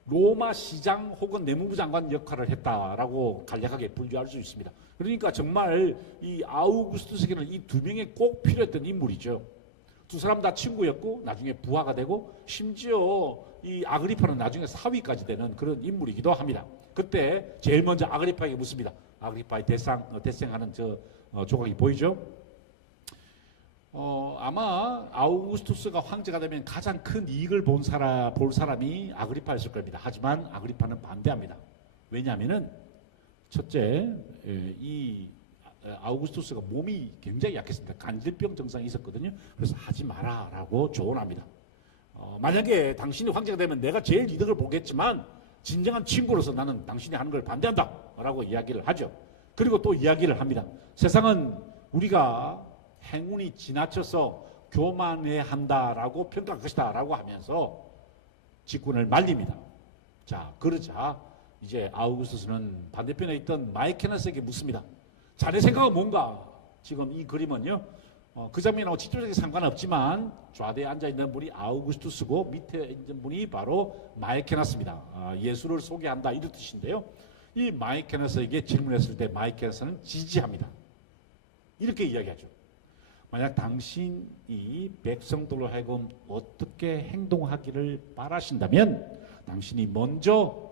로마 시장 혹은 내무부 장관 역할을 했다라고 간략하게 분류할 수 있습니다. 그러니까 정말 이 아우구스투스에게는 이 두 명이 꼭 필요했던 인물이죠. 두 사람 다 친구였고 나중에 부하가 되고 심지어 이 아그리파는 나중에 사위까지 되는 그런 인물이기도 합니다. 그때 제일 먼저 아그리파에게 묻습니다. 아그리파의 대생하는 저 조각이 보이죠? 아마 아우구스투스가 황제가 되면 가장 큰 이익을 볼 사람이 아그리파였을 겁니다. 하지만 아그리파는 반대합니다. 왜냐하면은 첫째, 이 아우구스투스가 몸이 굉장히 약했습니다. 간질병 증상이 있었거든요. 그래서 하지 마라라고 조언합니다. 만약에 당신이 황제가 되면 내가 제일 이득을 보겠지만 진정한 친구로서 나는 당신이 하는 걸 반대한다라고 이야기를 하죠. 그리고 또 이야기를 합니다. 세상은 우리가 행운이 지나쳐서 교만해야 한다라고 평가할 것이다라고 하면서 직군을 말립니다. 자, 그러자 이제 아우구스투스는 반대편에 있던 마이케나스에게 묻습니다. 자네 생각은 뭔가? 지금 이 그림은요, 그 장면하고 직접적인 상관없지만 좌대에 앉아있는 분이 아우구스투스고 밑에 있는 분이 바로 마이케나스입니다. 예수를 소개한다 이런 뜻인데요. 이 마이케나스에게 질문했을 때 마이케나스는 지지합니다. 이렇게 이야기하죠. 만약 당신이 백성들로 하여금 어떻게 행동하기를 바라신다면 당신이 먼저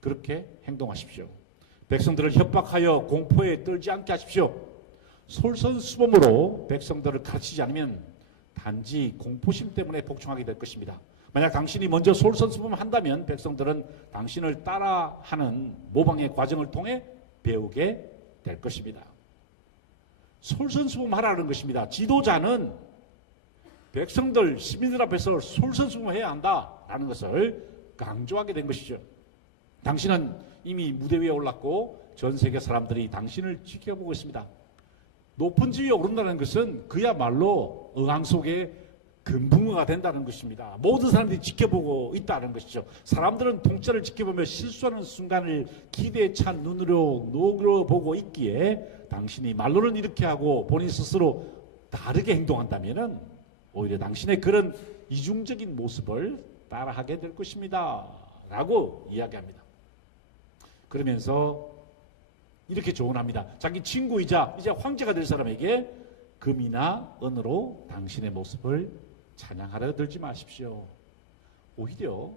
그렇게 행동하십시오. 백성들을 협박하여 공포에 떨지 않게 하십시오. 솔선수범으로 백성들을 가르치지 않으면 단지 공포심 때문에 복종하게 될 것입니다. 만약 당신이 먼저 솔선수범한다면 백성들은 당신을 따라하는 모방의 과정을 통해 배우게 될 것입니다. 솔선수범하라는 것입니다. 지도자는 백성들, 시민들 앞에서 솔선수범해야 한다라는 것을 강조하게 된 것이죠. 당신은 이미 무대 위에 올랐고 전 세계 사람들이 당신을 지켜보고 있습니다. 높은 지위에 오른다는 것은 그야말로 의왕 속에 금붕어가 된다는 것입니다. 모든 사람들이 지켜보고 있다는 것이죠. 사람들은 통째를 지켜보며 실수하는 순간을 기대에 찬 눈으로 노려보고 있기에 당신이 말로는 이렇게 하고 본인 스스로 다르게 행동한다면은 오히려 당신의 그런 이중적인 모습을 따라하게 될 것입니다. 라고 이야기합니다. 그러면서 이렇게 조언합니다. 자기 친구이자 이제 황제가 될 사람에게 금이나 은으로 당신의 모습을 찬양하려 들지 마십시오. 오히려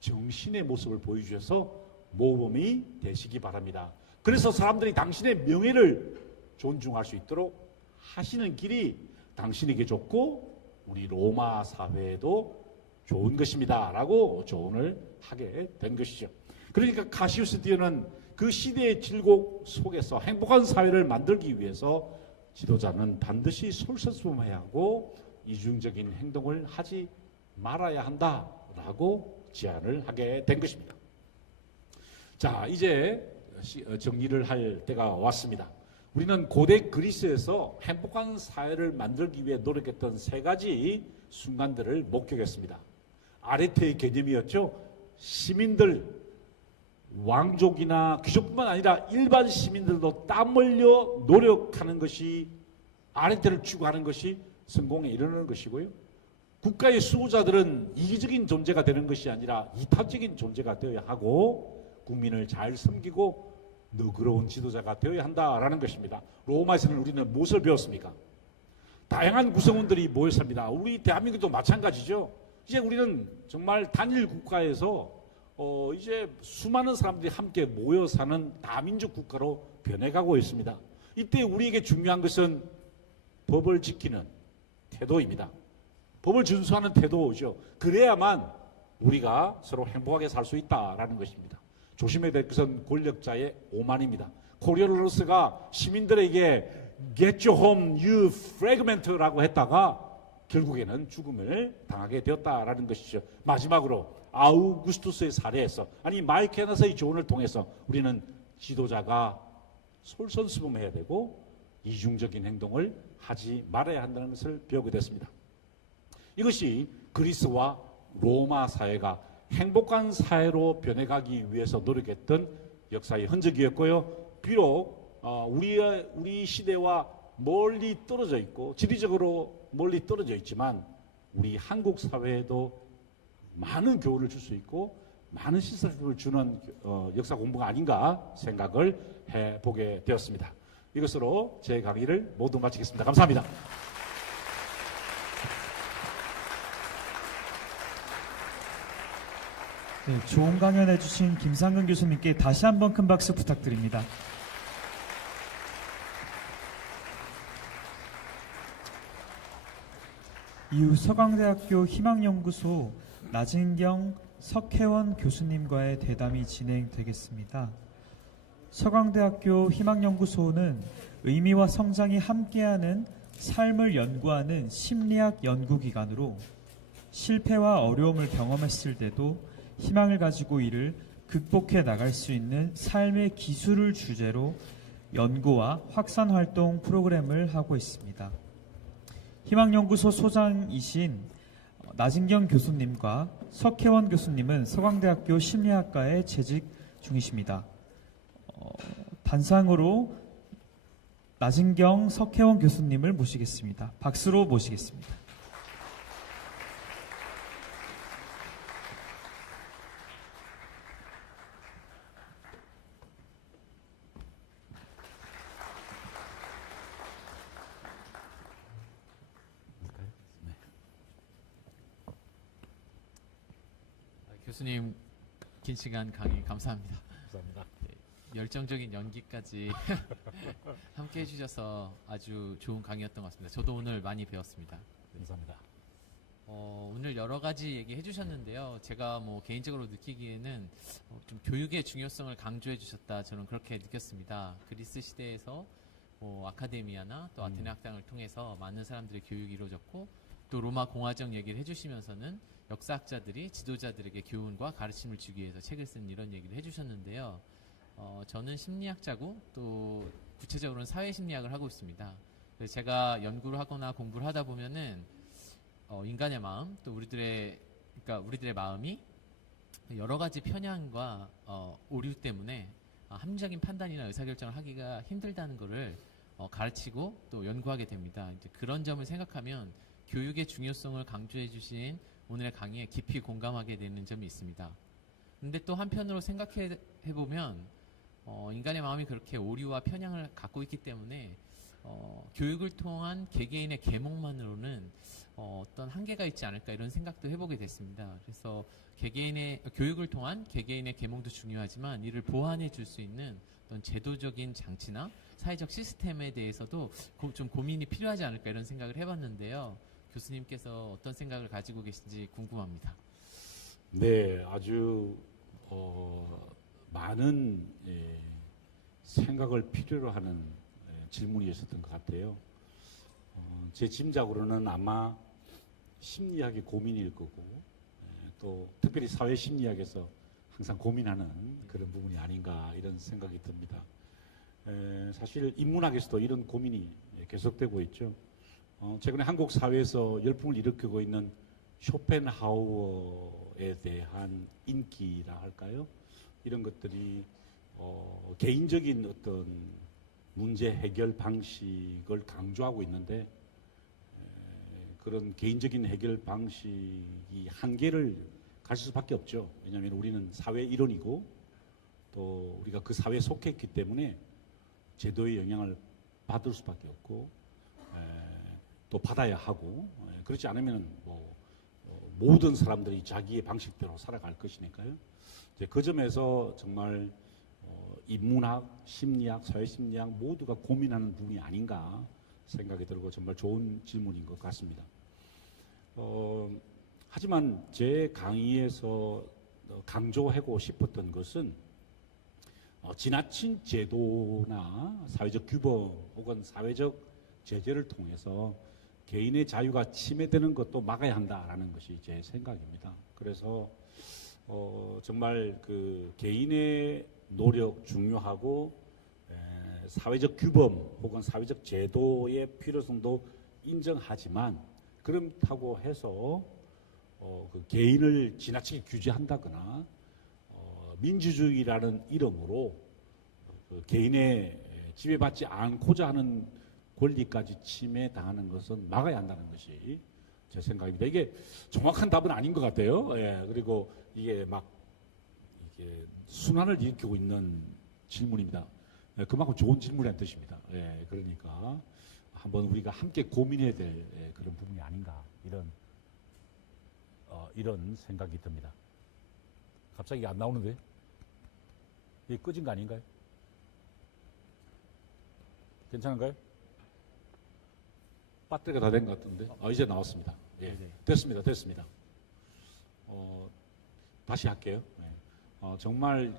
정신의 모습을 보여주셔서 모범이 되시기 바랍니다. 그래서 사람들이 당신의 명예를 존중할 수 있도록 하시는 길이 당신에게 좋고 우리 로마 사회에도 좋은 것입니다. 라고 조언을 하게 된 것이죠. 그러니까 카시우스 디오는 그 시대의 질곡 속에서 행복한 사회를 만들기 위해서 지도자는 반드시 솔선수범해야 하고 이중적인 행동을 하지 말아야 한다라고 제안을 하게 된 것입니다. 자, 이제 정리를 할 때가 왔습니다. 우리는 고대 그리스에서 행복한 사회를 만들기 위해 노력했던 세 가지 순간들을 목격했습니다. 아레테의 개념이었죠. 시민들, 왕족이나 귀족뿐만 아니라 일반 시민들도 땀 흘려 노력하는 것이 아레테를 추구하는 것이 성공에 이르는 것이고요. 국가의 수호자들은 이기적인 존재가 되는 것이 아니라 이타적인 존재가 되어야 하고 국민을 잘 섬기고 너그러운 지도자가 되어야 한다라는 것입니다. 로마에서는 우리는 무엇을 배웠습니까? 다양한 구성원들이 모여 삽니다. 우리 대한민국도 마찬가지죠. 이제 우리는 정말 단일 국가에서 이제 수많은 사람들이 함께 모여 사는 다민족 국가로 변해가고 있습니다. 이때 우리에게 중요한 것은 법을 지키는 태도입니다. 법을 준수하는 태도죠. 그래야만 우리가 서로 행복하게 살 수 있다라는 것입니다. 조심해야 될 것은 권력자의 오만입니다. 코리올로스가 시민들에게 Get your home, you fragment라고 했다가 결국에는 죽음을 당하게 되었다라는 것이죠. 마지막으로 아우구스투스의 사례에서 아니 마이케나스의 조언을 통해서 우리는 지도자가 솔선수범해야 되고 이중적인 행동을 하지 말아야 한다는 것을 배우게 됐습니다. 이것이 그리스와 로마 사회가 행복한 사회로 변해가기 위해서 노력했던 역사의 흔적이었고요. 비록 우리 시대와 멀리 떨어져 있고 지리적으로 멀리 떨어져 있지만 우리 한국 사회에도 많은 교훈을 줄 수 있고 많은 시사점을 주는 역사 공부가 아닌가 생각을 해보게 되었습니다. 이것으로 제 강의를 모두 마치겠습니다. 감사합니다. 네, 좋은 강연해 주신 김상근 교수님께 다시 한번 큰 박수 부탁드립니다. 이후 서강대학교 희망연구소 나진경 석혜원 교수님과의 대담이 진행되겠습니다. 서강대학교 희망연구소는 의미와 성장이 함께하는 삶을 연구하는 심리학 연구기관으로 실패와 어려움을 경험했을 때도 희망을 가지고 이를 극복해 나갈 수 있는 삶의 기술을 주제로 연구와 확산 활동 프로그램을 하고 있습니다. 희망연구소 소장이신 나진경 교수님과 석혜원 교수님은 서강대학교 심리학과에 재직 중이십니다. 단상으로 나진경, 석혜원 교수님을 모시겠습니다. 박수로 모시겠습니다. 교수님 긴 시간 강의 감사합니다. 감사합니다. 열정적인 연기까지 함께 해주셔서 아주 좋은 강의였던 것 같습니다. 저도 오늘 많이 배웠습니다. 감사합니다. 오늘 여러 가지 얘기해 주셨는데요. 제가 뭐 개인적으로 느끼기에는 좀 교육의 중요성을 강조해 주셨다. 저는 그렇게 느꼈습니다. 그리스 시대에서 아카데미아나 또 아테네 학당을 통해서 많은 사람들의 교육이 이루어졌고 또 로마 공화정 얘기를 해주시면서는 역사학자들이 지도자들에게 교훈과 가르침을 주기 위해서 책을 쓴 이런 얘기를 해주셨는데요. 저는 심리학자고 또 구체적으로는 사회심리학을 하고 있습니다. 그래서 제가 연구를 하거나 공부를 하다 보면은 인간의 마음 또 우리들의 마음이 여러 가지 편향과 오류 때문에 합리적인 판단이나 의사결정을 하기가 힘들다는 것을 가르치고 또 연구하게 됩니다. 이제 그런 점을 생각하면 교육의 중요성을 강조해 주신 오늘의 강의에 깊이 공감하게 되는 점이 있습니다. 근데 또 한편으로 생각해 보면 인간의 마음이 그렇게 오류와 편향을 갖고 있기 때문에 교육을 통한 개개인의 계몽만으로는 어떤 한계가 있지 않을까 이런 생각도 해보게 됐습니다. 그래서 교육을 통한 개개인의 계몽도 중요하지만 이를 보완해 줄 수 있는 어떤 제도적인 장치나 사회적 시스템에 대해서도 좀 고민이 필요하지 않을까 이런 생각을 해봤는데요. 교수님께서 어떤 생각을 가지고 계신지 궁금합니다. 네, 아주 많은 생각을 필요로 하는 질문이었던 것 같아요. 제 짐작으로는 아마 심리학의 고민일 거고 또 특별히 사회 심리학에서 항상 고민하는 그런 부분이 아닌가 이런 생각이 듭니다. 사실 인문학에서도 이런 고민이 계속되고 있죠. 최근에 한국 사회에서 열풍을 일으키고 있는 쇼펜하우어에 대한 인기라 할까요? 이런 것들이 개인적인 어떤 문제 해결 방식을 강조하고 있는데 그런 개인적인 해결 방식이 한계를 가질 수밖에 없죠. 왜냐하면 우리는 사회 일원이고 또 우리가 그 사회에 속해 있기 때문에 제도의 영향을 받을 수밖에 없고 또 받아야 하고 그렇지 않으면 모든 사람들이 자기의 방식대로 살아갈 것이니까요. 이제 그 점에서 정말 인문학, 심리학, 사회심리학 모두가 고민하는 부분이 아닌가 생각이 들고 정말 좋은 질문인 것 같습니다. 하지만 제 강의에서 강조하고 싶었던 것은 지나친 제도나 사회적 규범 혹은 사회적 제재를 통해서 개인의 자유가 침해되는 것도 막아야 한다라는 것이 제 생각입니다. 그래서 정말 그 개인의 노력 중요하고 사회적 규범 혹은 사회적 제도의 필요성도 인정하지만 그렇다고 해서 그 개인을 지나치게 규제한다거나 민주주의라는 이름으로 그 개인의 지배받지 않고자 하는 권리까지 침해당하는 것은 막아야 한다는 것이 제 생각입니다. 이게 정확한 답은 아닌 것 같아요. 그리고 이게 순환을 일으키고 있는 질문입니다. 그만큼 좋은 질문이라는 뜻입니다. 그러니까 한번 우리가 함께 고민해야 될 그런 부분이 아닌가 이런 생각이 듭니다. 갑자기 안 나오는데? 이게 꺼진 거 아닌가요? 괜찮은가요? 배터리가 다 된 것 같은데? 이제 나왔습니다. 네네. 됐습니다. 다시 할게요. 정말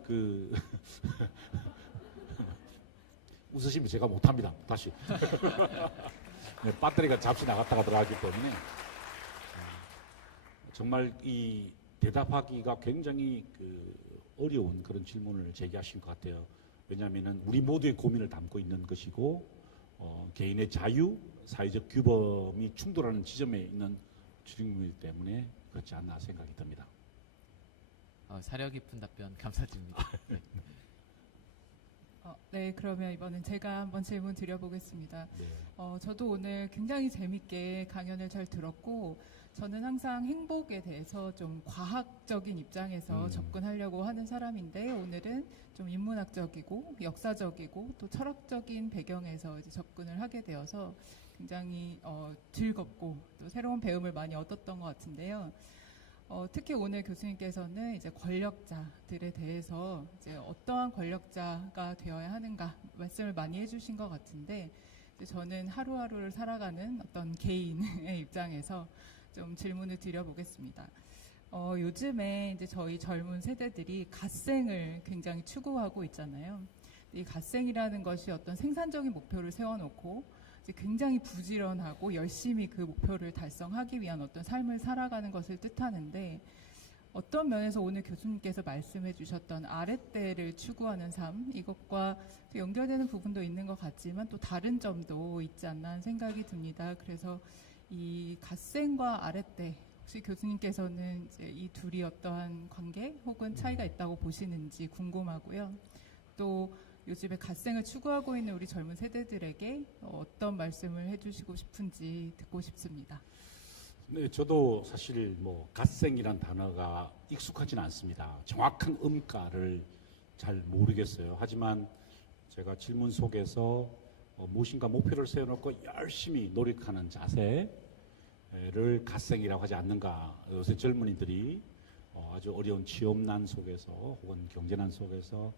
웃으시면 제가 못합니다. 다시. 배터리가 잠시 나갔다가 들어가기 때문에 정말 이 대답하기가 굉장히 어려운 그런 질문을 제기하신 것 같아요. 왜냐하면 우리 모두의 고민을 담고 있는 것이고 개인의 자유, 사회적 규범이 충돌하는 지점에 있는 질문이기 때문에 그렇지 않나 생각이 듭니다. 사려 깊은 답변 감사드립니다. 네. 네, 그러면 이번엔 제가 한번 질문 드려보겠습니다. 네. 저도 오늘 굉장히 재밌게 강연을 잘 들었고, 저는 항상 행복에 대해서 좀 과학적인 입장에서 접근하려고 하는 사람인데, 오늘은 좀 인문학적이고 역사적이고 또 철학적인 배경에서 이제 접근을 하게 되어서 굉장히 즐겁고 또 새로운 배움을 많이 얻었던 것 같은데요. 특히 오늘 교수님께서는 이제 권력자들에 대해서 이제 어떠한 권력자가 되어야 하는가 말씀을 많이 해주신 것 같은데, 이제 저는 하루하루를 살아가는 어떤 개인의 입장에서 좀 질문을 드려보겠습니다. 요즘에 이제 저희 젊은 세대들이 갓생을 굉장히 추구하고 있잖아요. 이 갓생이라는 것이 어떤 생산적인 목표를 세워놓고 이제 굉장히 부지런하고 열심히 그 목표를 달성하기 위한 어떤 삶을 살아가는 것을 뜻하는데, 어떤 면에서 오늘 교수님께서 말씀해 주셨던 아랫대를 추구하는 삶, 이것과 연결되는 부분도 있는 것 같지만 또 다른 점도 있지 않나 하는 생각이 듭니다. 그래서 이 갓생과 아랫대, 혹시 교수님께서는 이제 이 둘이 어떠한 관계 혹은 차이가 있다고 보시는지 궁금하고요. 또 요즘에 갓생을 추구하고 있는 우리 젊은 세대들에게 어떤 말씀을 해주시고 싶은지 듣고 싶습니다. 네, 저도 사실 뭐 갓생이란 단어가 익숙하지는 않습니다. 정확한 음가를 잘 모르겠어요. 하지만 제가 질문 속에서 무엇인가 목표를 세워놓고 열심히 노력하는 자세를 갓생이라고 하지 않는가. 요새 젊은이들이 아주 어려운 취업난 속에서 혹은 경제난 속에서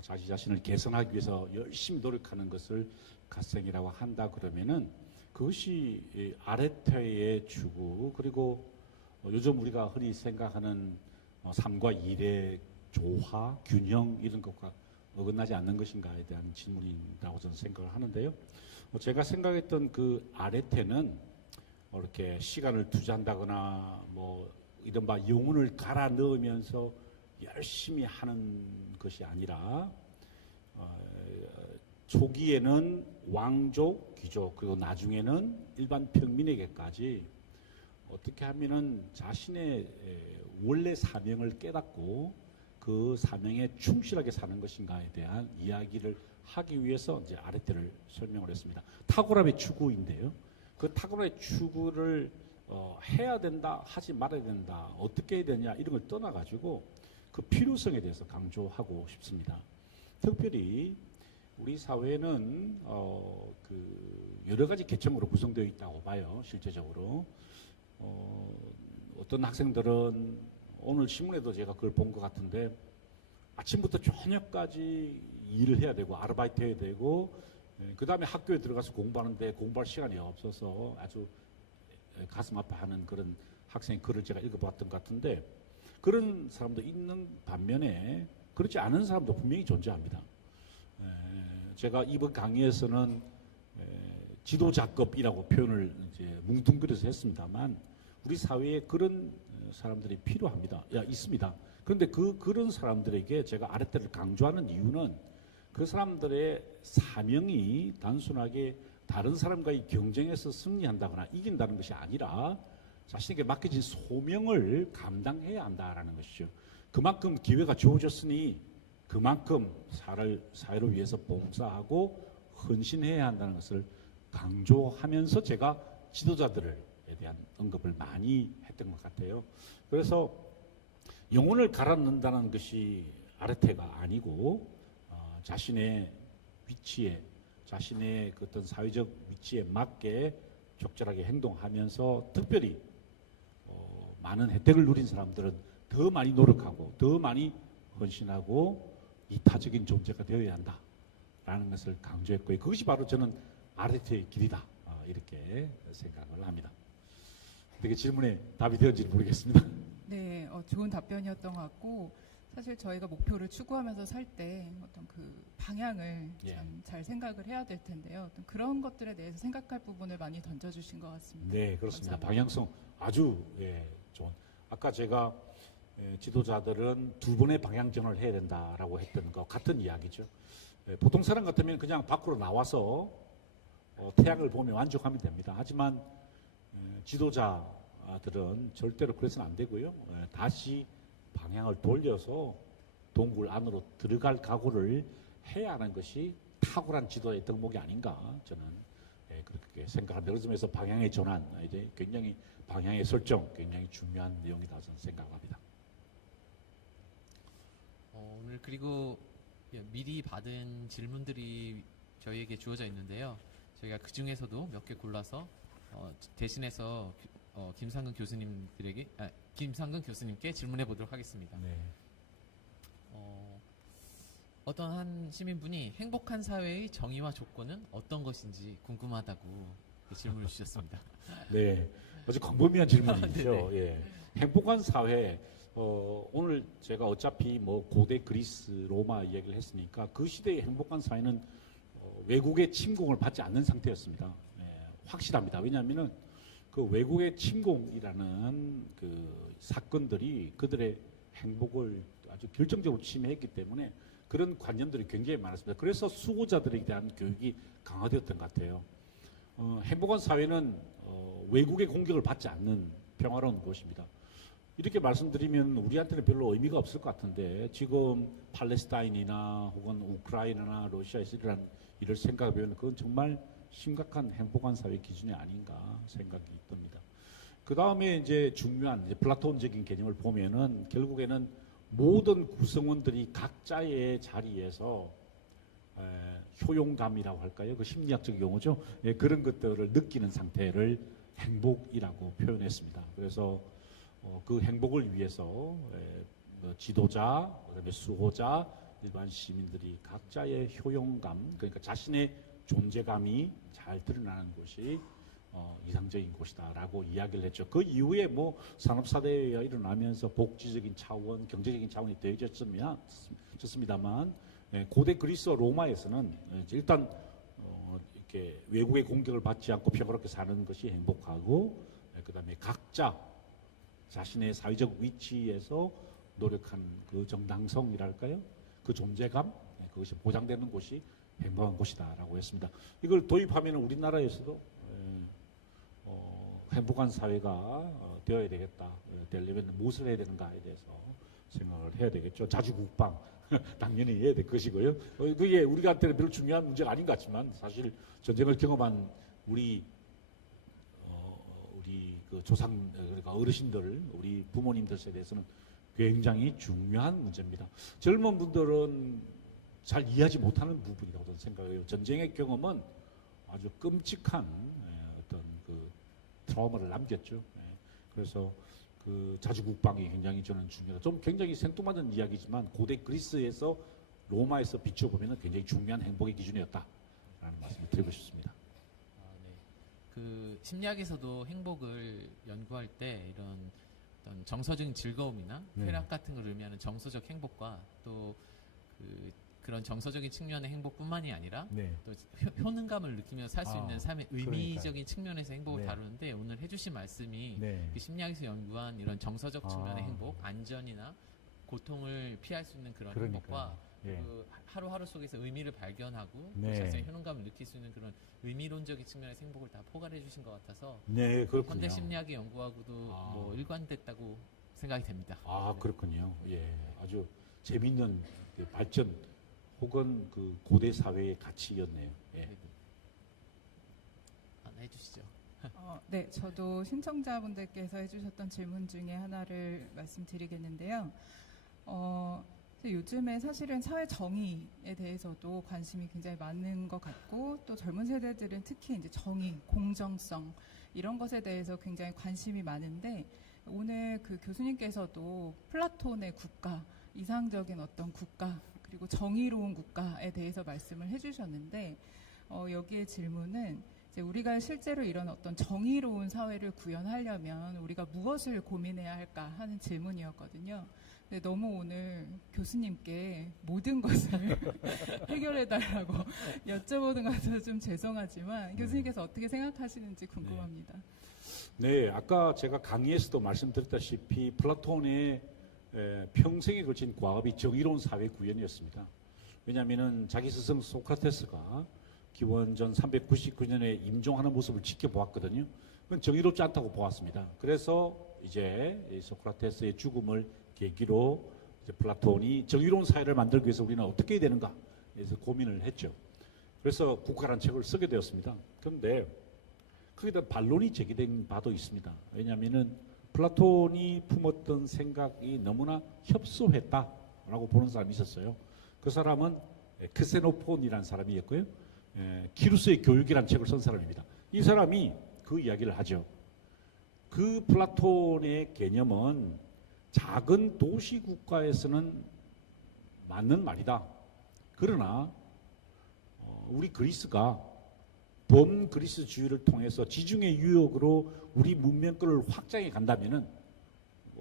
자기 자신을 개선하기 위해서 열심히 노력하는 것을 갓생이라고 한다 그러면은 그것이 아르테의 추구, 그리고 요즘 우리가 흔히 생각하는 삶과 일의 조화, 균형 이런 것과 어긋나지 않는 것인가에 대한 질문이라고 저는 생각을 하는데요. 제가 생각했던 그 아르테는 이렇게 시간을 투자한다거나 뭐 이른바 영혼을 갈아 넣으면서 열심히 하는 것이 아니라 초기에는 왕족, 귀족, 그리고 나중에는 일반 평민에게까지 어떻게 하면은 자신의 원래 사명을 깨닫고 그 사명에 충실하게 사는 것인가에 대한 이야기를 하기 위해서 이제 아르테를 설명을 했습니다. 탁월함의 추구인데요. 그 탁월함의 추구를 해야 된다, 하지 말아야 된다, 어떻게 해야 되냐 이런 걸 떠나가지고 그 필요성에 대해서 강조하고 싶습니다. 특별히 우리 사회는 그 여러 가지 계층으로 구성되어 있다고 봐요. 실제적으로 어떤 학생들은 오늘 신문에도 제가 그걸 본 것 같은데 아침부터 저녁까지 일을 해야 되고 아르바이트 해야 되고 그 다음에 학교에 들어가서 공부하는데 공부할 시간이 없어서 아주 가슴 아파하는 그런 학생 글을 제가 읽어봤던 것 같은데 그런 사람도 있는 반면에 그렇지 않은 사람도 분명히 존재합니다. 제가 이번 강의에서는 지도자급이라고 표현을 이제 뭉뚱그려서 했습니다만 우리 사회에 그런 사람들이 필요합니다. 있습니다. 그런데 그런 사람들에게 제가 아르테를 강조하는 이유는 그 사람들의 사명이 단순하게 다른 사람과의 경쟁에서 승리한다거나 이긴다는 것이 아니라 자신에게 맡겨진 소명을 감당해야 한다라는 것이죠. 그만큼 기회가 주어졌으니 그만큼 사회를 위해서 봉사하고 헌신해야 한다는 것을 강조하면서 제가 지도자들에 대한 언급을 많이 했던 것 같아요. 그래서 영혼을 갈아 넣는다는 것이 아르테가 아니고 자신의 위치에 자신의 그 어떤 사회적 위치에 맞게 적절하게 행동하면서 특별히 많은 혜택을 누린 사람들은 더 많이 노력하고 더 많이 헌신하고 이타적인 존재가 되어야 한다라는 것을 강조했고요. 그것이 바로 저는 아르테의 길이다 이렇게 생각을 합니다. 어떻게 질문에 답이 되었는지 모르겠습니다. 네, 좋은 답변이었던 것 같고 사실 저희가 목표를 추구하면서 살 때 어떤 그 방향을 참 잘 생각을 해야 될 텐데요. 어떤 그런 것들에 대해서 생각할 부분을 많이 던져주신 것 같습니다. 네, 그렇습니다. 감사합니다. 방향성 아주 좋은. 아까 제가 지도자들은 두 번의 방향 전환을 해야 된다라고 했던 것 같은 이야기죠. 보통 사람 같으면 그냥 밖으로 나와서 태양을 보며 만족하면 됩니다. 하지만 지도자들은 절대로 그래서는 안 되고요. 다시 방향을 돌려서 동굴 안으로 들어갈 각오를 해야 하는 것이 탁월한 지도자의 덕목이 아닌가 저는 그렇게 생각합니다. 그런 점에서 방향의 전환, 이제 굉장히 방향의 설정 굉장히 중요한 내용이다 저는 생각합니다. 오늘 그리고 미리 받은 질문들이 저희에게 주어져 있는데요. 저희가 그 중에서도 몇 개 골라서 대신해서 김상근 교수님께 질문해 보도록 하겠습니다. 네. 어떤 한 시민분이 행복한 사회의 정의와 조건은 어떤 것인지 궁금하다고 질문을 주셨습니다. 네, 아주 광범위한 질문이죠. 예. 행복한 사회. 오늘 제가 어차피 뭐 고대 그리스, 로마 이야기를 했으니까 그 시대의 행복한 사회는 외국의 침공을 받지 않는 상태였습니다. 확실합니다. 왜냐하면은 그 외국의 침공이라는 그 사건들이 그들의 행복을 아주 결정적으로 침해했기 때문에 그런 관념들이 굉장히 많았습니다. 그래서 수호자들에 대한 교육이 강화되었던 것 같아요. 행복한 사회는 외국의 공격을 받지 않는 평화로운 곳입니다. 이렇게 말씀드리면 우리한테는 별로 의미가 없을 것 같은데 지금 팔레스타인이나 혹은 우크라이나나 러시아에서 이를 생각해보면 그건 정말 심각한 행복한 사회 기준이 아닌가 생각이 듭니다. 그 다음에 이제 중요한 이제 플라톤적인 개념을 보면은 결국에는 모든 구성원들이 각자의 자리에서 효용감이라고 할까요? 그 심리학적 용어죠. 예, 그런 것들을 느끼는 상태를 행복이라고 표현했습니다. 그래서 그 행복을 위해서 뭐 지도자, 그다음에 수호자, 일반 시민들이 각자의 효용감, 그러니까 자신의 존재감이 잘 드러나는 곳이 이상적인 곳이다라고 이야기를 했죠. 그 이후에 뭐 산업사대가 일어나면서 복지적인 차원, 경제적인 차원이 더해졌습니다만 고대 그리스 로마에서는 일단 이렇게 외국의 공격을 받지 않고 평화롭게 사는 것이 행복하고, 그다음에 각자 자신의 사회적 위치에서 노력하는 그 정당성이랄까요? 그 존재감, 그것이 보장되는 곳이 행복한 곳이다라고 했습니다. 이걸 도입하면 우리나라에서도 행복한 사회가 되어야 되겠다. 되려면 무엇을 해야 되는가에 대해서 생각을 해야 되겠죠. 자주국방 당연히 해야 될 것이고요. 그게 우리한테는 별로 중요한 문제가 아닌 것 같지만 사실 전쟁을 경험한 우리 그 조상, 그러니까 어르신들, 우리 부모님들 세대에서는 굉장히 중요한 문제입니다. 젊은 분들은 잘 이해하지 못하는 부분이라고 저는 생각해요. 전쟁의 경험은 아주 끔찍한 어떤 그 트라우마를 남겼죠. 그래서 그 자주국방이 굉장히 저는 중요하다. 좀 굉장히 생뚱맞은 이야기지만 고대 그리스에서 로마에서 비춰보면 굉장히 중요한 행복의 기준이었다라는 말씀을 드리고 싶습니다. 네. 그 심리학에서도 행복을 연구할 때 이런 어떤 정서적인 즐거움이나 쾌락 같은 걸 의미하는 정서적 행복과 또 그런 정서적인 측면의 행복뿐만이 아니라 또 효능감을 느끼며 살 수 있는 삶의 의미적인 측면에서 행복을 다루는데 오늘 해주신 말씀이 그 심리학에서 연구한 이런 정서적 측면의 행복, 안전이나 고통을 피할 수 있는 그런 행복과 그 하루하루 속에서 의미를 발견하고 또 자신의 효능감을 느낄 수 있는 그런 의미론적인 측면의 행복을 다 포괄해 주신 것 같아서 네, 그렇군요. 현대 심리학의 연구하고도 뭐 일관됐다고 생각이 됩니다. 그렇군요. 예, 아주 재미있는 그 발전 혹은 그 고대 사회의 가치였네요. 예. 해주시죠. 네, 저도 신청자분들께서 해주셨던 질문 중에 하나를 말씀드리겠는데요. 요즘에 사실은 사회 정의에 대해서도 관심이 굉장히 많은 것 같고 또 젊은 세대들은 특히 이제 정의, 공정성 이런 것에 대해서 굉장히 관심이 많은데 오늘 그 교수님께서도 플라톤의 국가, 이상적인 어떤 국가 그리고 정의로운 국가에 대해서 말씀을 해주셨는데 여기에 질문은 이제 우리가 실제로 이런 어떤 정의로운 사회를 구현하려면 우리가 무엇을 고민해야 할까 하는 질문이었거든요. 근데 너무 오늘 교수님께 모든 것을 해결해달라고 여쭤보는 것 같아서 좀 죄송하지만 교수님께서 어떻게 생각하시는지 궁금합니다. 네, 아까 제가 강의에서도 말씀드렸다시피 플라톤의 평생에 걸친 과업이 정의로운 사회 구현이었습니다. 왜냐하면 자기 스승 소크라테스가 기원전 399년에 임종하는 모습을 지켜보았거든요. 그건 정의롭지 않다고 보았습니다. 그래서 이제 소크라테스의 죽음을 계기로 이제 플라톤이 정의로운 사회를 만들기 위해서 우리는 어떻게 해야 되는가 그래서 고민을 했죠. 그래서 국가라는 책을 쓰게 되었습니다. 그런데 거기다 반론이 제기된 바도 있습니다. 왜냐하면은 플라톤이 품었던 생각이 너무나 협소했다라고 보는 사람이 있었어요. 그 사람은 크세노폰이라는 사람이었고요. 키루스의 교육이라는 책을 쓴 사람입니다. 이 사람이 그 이야기를 하죠. 그 플라톤의 개념은 작은 도시 국가에서는 맞는 말이다. 그러나 우리 그리스가 범그리스주의를 통해서 지중해 유역으로 우리 문명권을 확장해 간다면은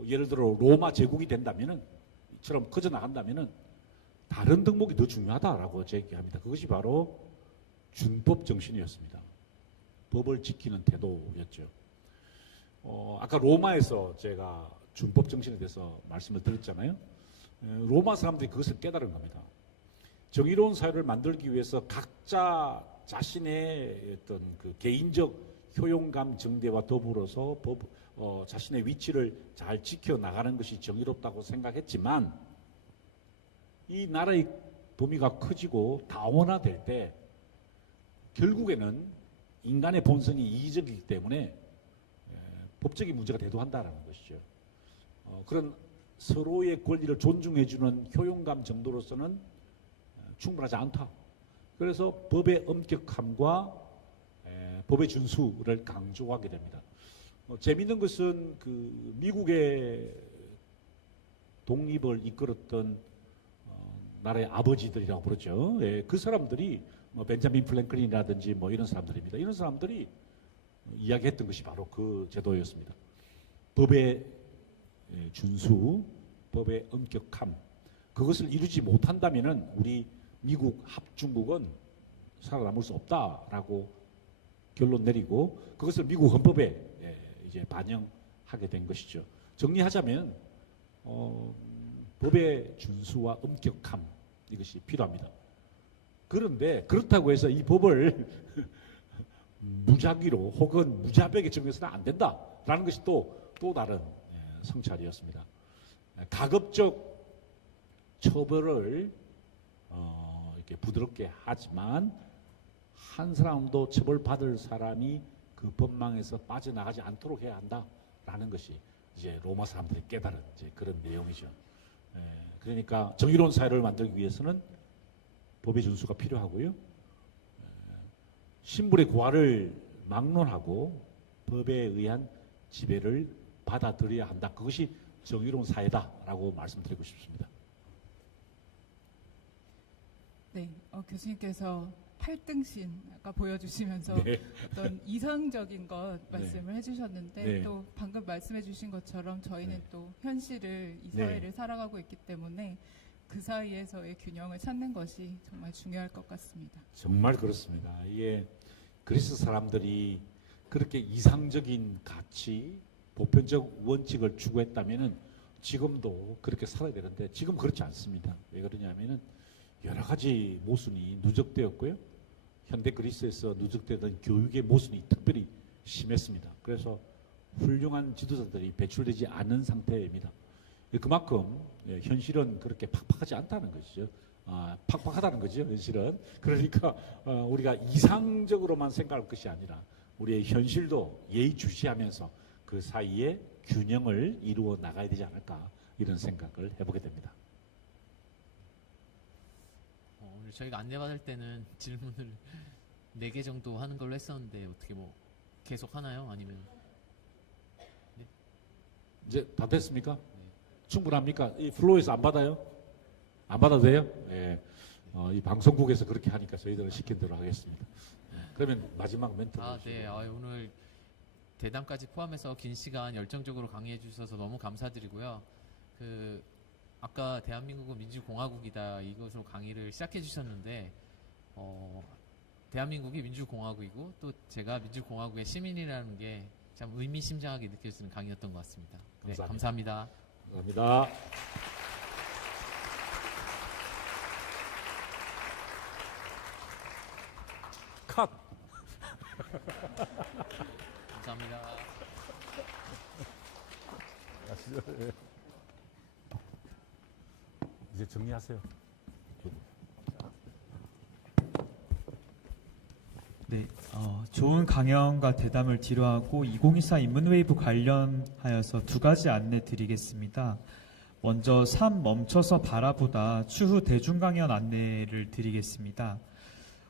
예를 들어 로마 제국이 된다면은 이처럼 커져 나간다면은 다른 덕목이 더 중요하다라고 제기합니다. 그것이 바로 준법 정신이었습니다. 법을 지키는 태도였죠. 아까 로마에서 제가 준법 정신에 대해서 말씀을 드렸잖아요. 로마 사람들이 그것을 깨달은 겁니다. 정의로운 사회를 만들기 위해서 각자 자신의 어떤 그 개인적 효용감 증대와 더불어서 자신의 위치를 잘 지켜나가는 것이 정의롭다고 생각했지만 이 나라의 범위가 커지고 다원화될 때 결국에는 인간의 본성이 이기적이기 때문에 법적인 문제가 대두한다라는 것이죠. 그런 서로의 권리를 존중해주는 효용감 정도로서는 충분하지 않다. 그래서 법의 엄격함과 법의 준수를 강조하게 됩니다. 재미있는 것은 그 미국의 독립을 이끌었던 나라의 아버지들이라고 부르죠. 그 사람들이 벤자민 플랭클린이라든지 이런 사람들입니다. 이런 사람들이 이야기했던 것이 바로 그 제도였습니다. 법의 준수, 법의 엄격함, 그것을 이루지 못한다면은 우리 미국 합중국은 살아남을 수 없다라고 결론 내리고 그것을 미국 헌법에 이제 반영하게 된 것이죠. 정리하자면 법의 준수와 엄격함 이것이 필요합니다. 그런데 그렇다고 해서 이 법을 무작위로 혹은 무자백에 적용해서는 안 된다라는 것이 또 다른 성찰이었습니다. 가급적 처벌을 이렇게 부드럽게 하지만 한 사람도 처벌받을 사람이 그 법망에서 빠져나가지 않도록 해야 한다라는 것이 이제 로마 사람들이 깨달은 이제 그런 내용이죠. 그러니까 정의로운 사회를 만들기 위해서는 법의 준수가 필요하고요. 신분의 고하를 막론하고 법에 의한 지배를 받아들여야 한다. 그것이 정의로운 사회다라고 말씀드리고 싶습니다. 네, 교수님께서 8등신 아까 보여주시면서 네. 어떤 이상적인 것 말씀을 해주셨는데 네. 또 방금 말씀해주신 것처럼 저희는 네. 또 현실을 이 네. 사회를 살아가고 있기 때문에 그 사이에서의 균형을 찾는 것이 정말 중요할 것 같습니다. 정말 그렇습니다. 이게 그리스 사람들이 그렇게 이상적인 가치, 보편적 원칙을 추구했다면은 지금도 그렇게 살아야 되는데 지금 그렇지 않습니다. 왜 그러냐면은 여러 가지 모순이 누적되었고요. 현대 그리스에서 누적되던 교육의 모순이 특별히 심했습니다. 그래서 훌륭한 지도자들이 배출되지 않은 상태입니다. 그만큼 현실은 그렇게 팍팍하지 않다는 것이죠. 팍팍하다는 거죠, 현실은. 그러니까 우리가 이상적으로만 생각할 것이 아니라 우리의 현실도 예의주시하면서 그 사이에 균형을 이루어 나가야 되지 않을까 이런 생각을 해보게 됩니다. 오늘 저희가 안내받을 때는 질문을 4개 정도 하는 걸로 했었는데 어떻게 계속 하나요? 아니면 이제 다 됐습니까? 충분합니까? 이 플로에서 안 받아요? 안 받아도 돼요? 예. 이 방송국에서 그렇게 하니까 저희들은 시킨 대로 하겠습니다. 그러면 마지막 멘트. 네. 오늘 대담까지 포함해서 긴 시간 열정적으로 강의해 주셔서 너무 감사드리고요. 아까 대한민국은 민주공화국이다 이것으로 강의를 시작해 주셨는데 대한민국이 민주공화국이고 또 제가 민주공화국의 시민이라는 게 참 의미심장하게 느껴지는 강의였던 것 같습니다. 네, 감사합니다. 감사합니다. 컷. 감사합니다. 이제 정리하세요. 네, 좋은 강연과 대담을 뒤로하고 2024 인문웨이브 관련하여서 2가지 안내 드리겠습니다. 먼저 3 멈춰서 바라보다 추후 대중 강연 안내를 드리겠습니다.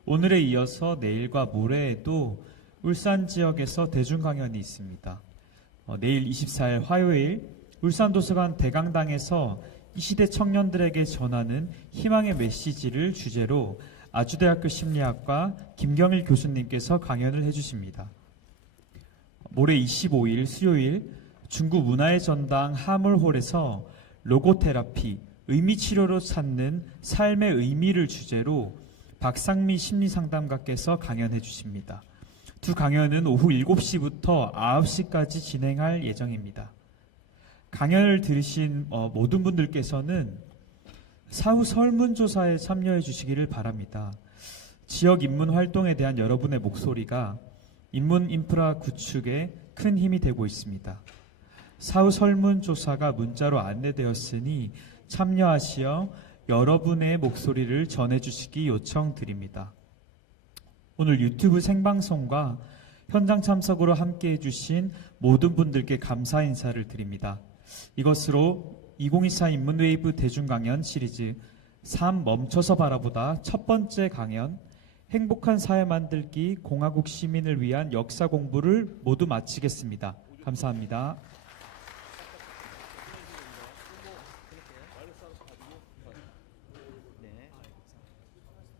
오늘에 이어서 내일과 모레에도 울산 지역에서 대중 강연이 있습니다. 내일 24일 화요일 울산도서관 대강당에서 이 시대 청년들에게 전하는 희망의 메시지를 주제로 아주대학교 심리학과 김경일 교수님께서 강연을 해주십니다. 모레 25일 수요일 중구 문화의 전당 하물홀에서 로고테라피, 의미치료로 찾는 삶의 의미를 주제로 박상미 심리상담가께서 강연해 주십니다. 두 강연은 오후 7시부터 9시까지 진행할 예정입니다. 강연을 들으신 모든 분들께서는 사후 설문조사에 참여해 주시기를 바랍니다. 지역 인문 활동에 대한 여러분의 목소리가 인문 인프라 구축에 큰 힘이 되고 있습니다. 사후 설문조사가 문자로 안내되었으니 참여하시어 여러분의 목소리를 전해주시기 요청드립니다. 오늘 유튜브 생방송과 현장 참석으로 함께해 주신 모든 분들께 감사 인사를 드립니다. 이것으로 2024 인문웨이브 대중강연 시리즈 3 멈춰서 바라보다 첫 번째 강연 행복한 사회 만들기 공화국 시민을 위한 역사 공부를 모두 마치겠습니다. 감사합니다.